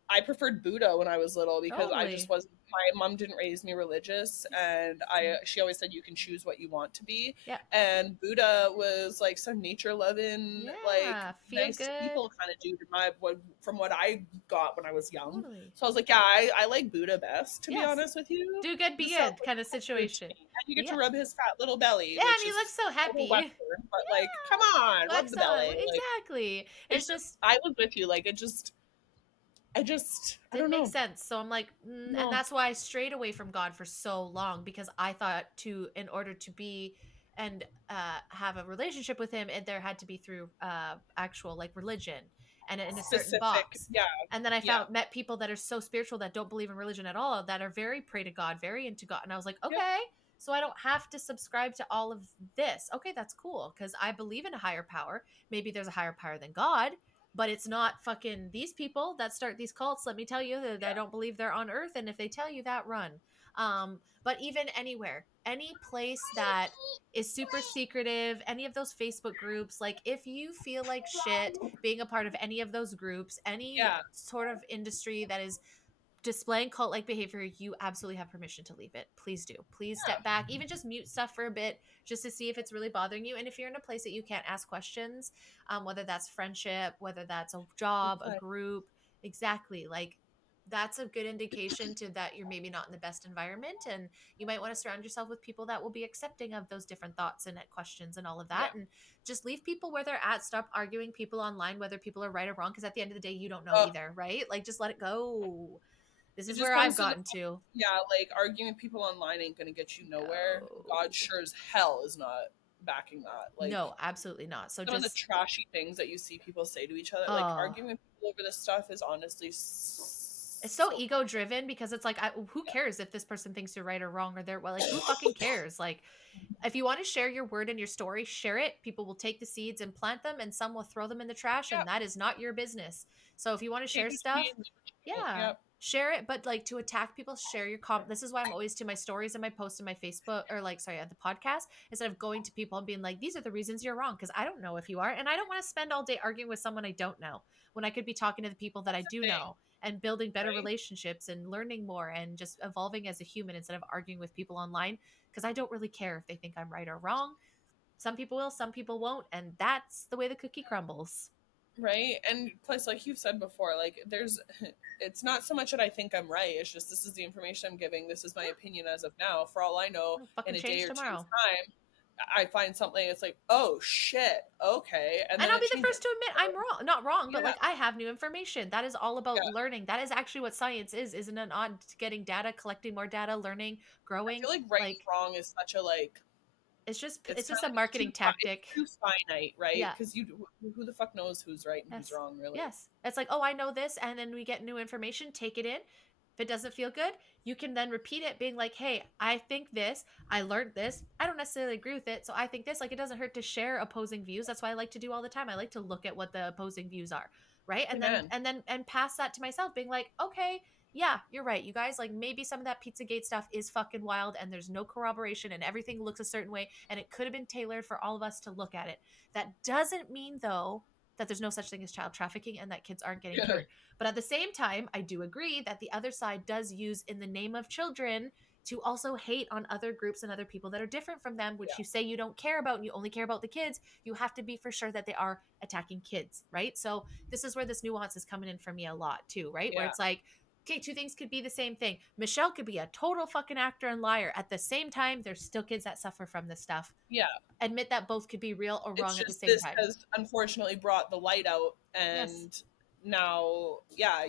I preferred Buddha when I was little because I just Totally. wasn't. My mom didn't raise me religious, and I Same. she always said you can choose what you want to be. Yeah. And Buddha was like some nature loving, like Yeah. Feel nice to good. people kind of dude. From what I got when I was young, Totally. so I was like, yeah, I like Buddha best to be Yes. honest with you. Do good, This be sounds good like kind of good to situation. me, and you get to Yeah. rub his fat little belly, Yeah, and which he looks is so total happy. Western, but like, come on, rub Wax the on. belly, like Exactly. it's It's just just I was with you, like I didn't don't make know. sense. So I'm like, and No. that's why I strayed away from God for so long because I thought in order to be and have a relationship with Him, there had to be through actual like religion and in a certain Specific, box. yeah, And then I yeah, met people that are so spiritual that don't believe in religion at all, that are very pray to God, very into God. And I was like, yep, okay, so I don't have to subscribe to all of this. Okay, that's cool because I believe in a higher power. Maybe there's a higher power than God, but it's not fucking these people that start these cults. Let me tell you that I yeah, don't believe they're on earth, and if they tell you that, run. But even anywhere, any place that is super secretive, any of those Facebook groups, like if you feel like shit being a part of any of those groups, any yeah, sort of industry that is displaying cult like behavior, you absolutely have permission to leave it. Please do. Please yeah. step back, even just mute stuff for a bit just to see if it's really bothering you. And if you're in a place that you can't ask questions, whether that's friendship, whether that's a job, a Okay. group, exactly, like that's a good indication to that you're maybe not in the best environment, and you might want to surround yourself with people that will be accepting of those different thoughts and questions and all of Yeah. that, and just leave people where they're at. Stop arguing people online whether people are right or wrong, because at the end of the day you don't know Uh, either, right? Like just let it go. This it is just where I've comes to the gotten point, to. yeah, like arguing with people online ain't gonna get you nowhere. God No. sure as hell is not backing that. Like, no, absolutely not. So some of the just, trashy things that you see people say to each other, like oh, arguing with people over this stuff, is honestly it's so so ego driven because it's like, who yeah. cares if this person thinks you're right or wrong or they're, well, like, who fucking cares? Like, if you want to share your word and your story, share it. People will take the seeds and plant them, and some will throw them in the trash, Yeah, and that is not your business. So if you want to take share what you need stuff, and leave what you don't. yeah, Yep. share it. But like, to attack people, share your this is why I'm always to my stories and my posts and my Facebook, or like, sorry, at the podcast, instead of going to people and being like, these are the reasons you're wrong, because I don't know if you are, and I don't want to spend all day arguing with someone I don't know when I could be talking to the people that I That's the do thing, know and building better right? relationships and learning more and just evolving as a human instead of arguing with people online, because I don't really care if they think I'm right or wrong. Some people will, some people won't, and that's the way the cookie crumbles. Right. And plus, like you've said before, like there's it's not so much that I think I'm right, it's just this is the information I'm giving, this is my Yeah, opinion as of now. For all I know, it'll in fucking a day change or two's tomorrow. time, I find something, it's like, oh shit, okay, and And then I'll it be the changes. first to admit I'm wrong. Not wrong, but Yeah, like, I have new information. That is all yeah. about learning. That is actually what science is, isn't it? On getting data, collecting more data, learning, I growing. feel like right and Like, wrong is such a like it's it's kind just of a like marketing it's tactic. too finite, right? Yeah. Because you who the fuck knows who's right and who's Yes. wrong, really? Yes. It's like, oh, I know this. And then we get new information, take it in. If it doesn't feel good, you can then repeat it, being like, hey, I think this. I learned this. I don't necessarily agree with it. So I think this. Like, it doesn't hurt to share opposing views. That's what I like to do all the time. I like to look at what the opposing views are. Right. Amen. And pass that to myself, being like, okay, yeah, you're right. You guys, like, maybe some of that Pizzagate stuff is fucking wild and there's no corroboration and everything looks a certain way. And it could have been tailored for all of us to look at it. That doesn't mean, though, that there's no such thing as child trafficking and that kids aren't getting Yeah, hurt. But at the same time, I do agree that the other side does use in the name of children to also hate on other groups and other people that are different from them, which you say you don't care about and you only care about the kids. You have to be for sure that they are attacking kids, right? So this is where this nuance is coming in for me a lot too, right? Where yeah, it's like, okay, two things could be the same thing. Michelle could be a total fucking actor and liar. At the same time, there's still kids that suffer from this stuff. yeah. Admit that both could be real or It's wrong at the just same this time. has unfortunately brought the light out, Yes. and now, yeah,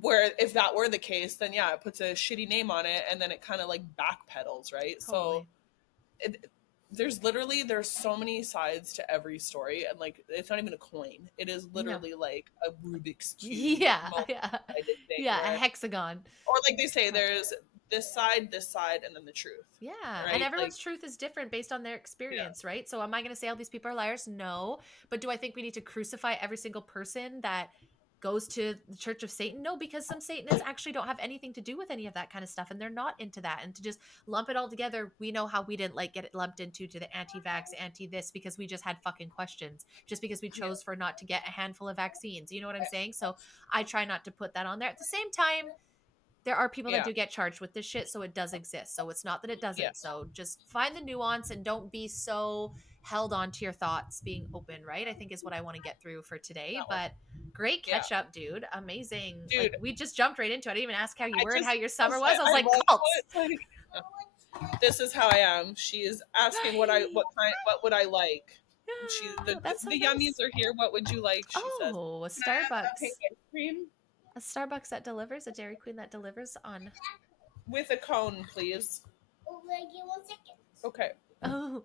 where if that were the case, then yeah, it puts a shitty name on it, and then it kind of like backpedals, right? So Totally. there's so many sides to every story, and like it's not even a coin, it is No. literally like a Rubik's cube Yeah. Yeah. multi-sided thing, Yeah. A where, hexagon. or like they say, there's this side, and then the truth, Yeah. And right? Like, everyone's truth is different based on their yeah, experience, right? So am I going to say all these people are liars? No. But do I think we need to crucify every single person that goes to the Church of Satan? No, because some Satanists actually don't have anything to do with any of that kind of stuff and they're not into that. And to just lump it all together, we know how we didn't like get it lumped into to the anti-vax, anti-this, because we just had fucking questions, just because we yeah, chose for not to get a handful of vaccines. You know what I'm saying? So I try not to put that on there. At the same time, there are people that yeah, do get charged with this shit, so it does exist. So it's not that it yeah, doesn't. So just find the nuance and don't be so held on to your thoughts, being open, right? I think is what I want to get through for today. that one, But great yeah, catch up, dude. Amazing. Like, dude. we just jumped right into it. I didn't even ask how you I were and how just your summer love was. it. I was I like, love how cults. it's like, this is how I am. She is asking what would I like. She Yeah, that's so the nice. yummies are here. What would you like? She says. Oh, a Can I have that pink Starbucks. ice cream A Starbucks that delivers, a Dairy Queen that delivers on. with a cone, please? Okay. Oh,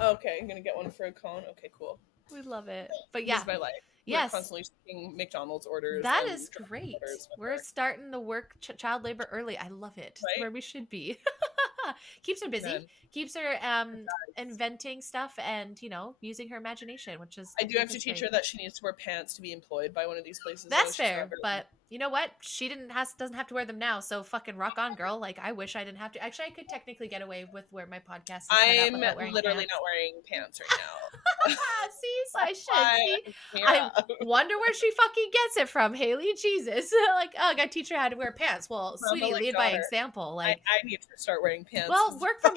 Okay, I'm gonna get one for a cone. Okay, cool. we love it. But This yeah, is my life. We're yes, constantly seeing McDonald's orders that and is great. orders with We're her. starting the work child labor early. I love it. It's Right? where we should be. Keeps her busy. Man, Keeps her inventing stuff and using her imagination, which is I I do have think to is teach great. her that she needs to wear pants to be employed by one of these places. Though That's she's got fair, her. but you know what? She doesn't have to wear them now. So fucking rock on, girl. Like, I wish I didn't have to. Actually, I could technically get away with where my podcast is set up I'm without wearing literally pants. not wearing pants right now. See, so I should I see. I yeah, wonder where she fucking gets it from, Haley. Jesus, like, oh, I gotta teach her how to wear pants. Well, I'm sweetie, like, lead by daughter, example. Like, I need to start wearing pants. well, work from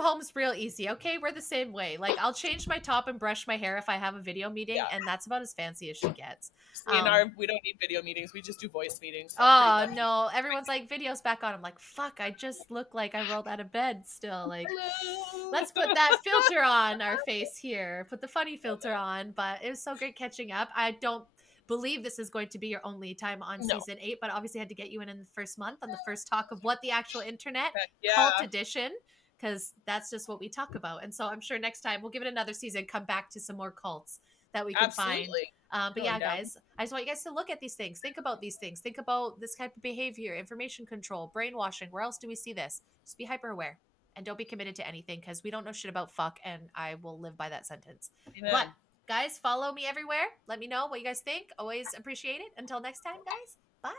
home is real easy. Okay, we're the same way. Like, I'll change my top and brush my hair if I have a video meeting, Yeah. and that's about as fancy as she gets. See, we don't need video meetings. We just do voice meetings. So Oh I'm pretty no, everyone's like, videos back on. I'm like, fuck, I just look like I rolled out of bed still. Like, Hello. let's put that filter on our face here. Put the funny filter on. But it was so great catching up. I don't believe this is going to be your only time on No. season 8, but obviously had to get you in the first month on the first talk of what the actual internet Yeah. cult edition, because that's just what we talk about. And so I'm sure next time we'll give it another season, come back to some more cults that we can find. But yeah, guys, I just want you guys to look at these things. Think about these things. Think about this type of behavior, information control, brainwashing. Where else do we see this? Just be hyper aware and don't be committed to anything, because we don't know shit about fuck, and I will live by that sentence. Amen. But guys, follow me everywhere. Let me know what you guys think. Always appreciate it. Until next time, guys. Bye.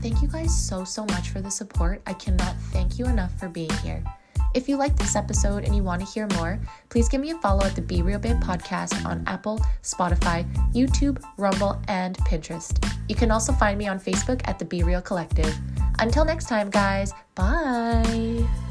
Thank you guys so much for the support. I cannot thank you enough for being here. If you like this episode and you want to hear more, please give me a follow at the Be Real Babe podcast on Apple, Spotify, YouTube, Rumble, and Pinterest. You can also find me on Facebook at the Be Real Collective. Until next time, guys, bye!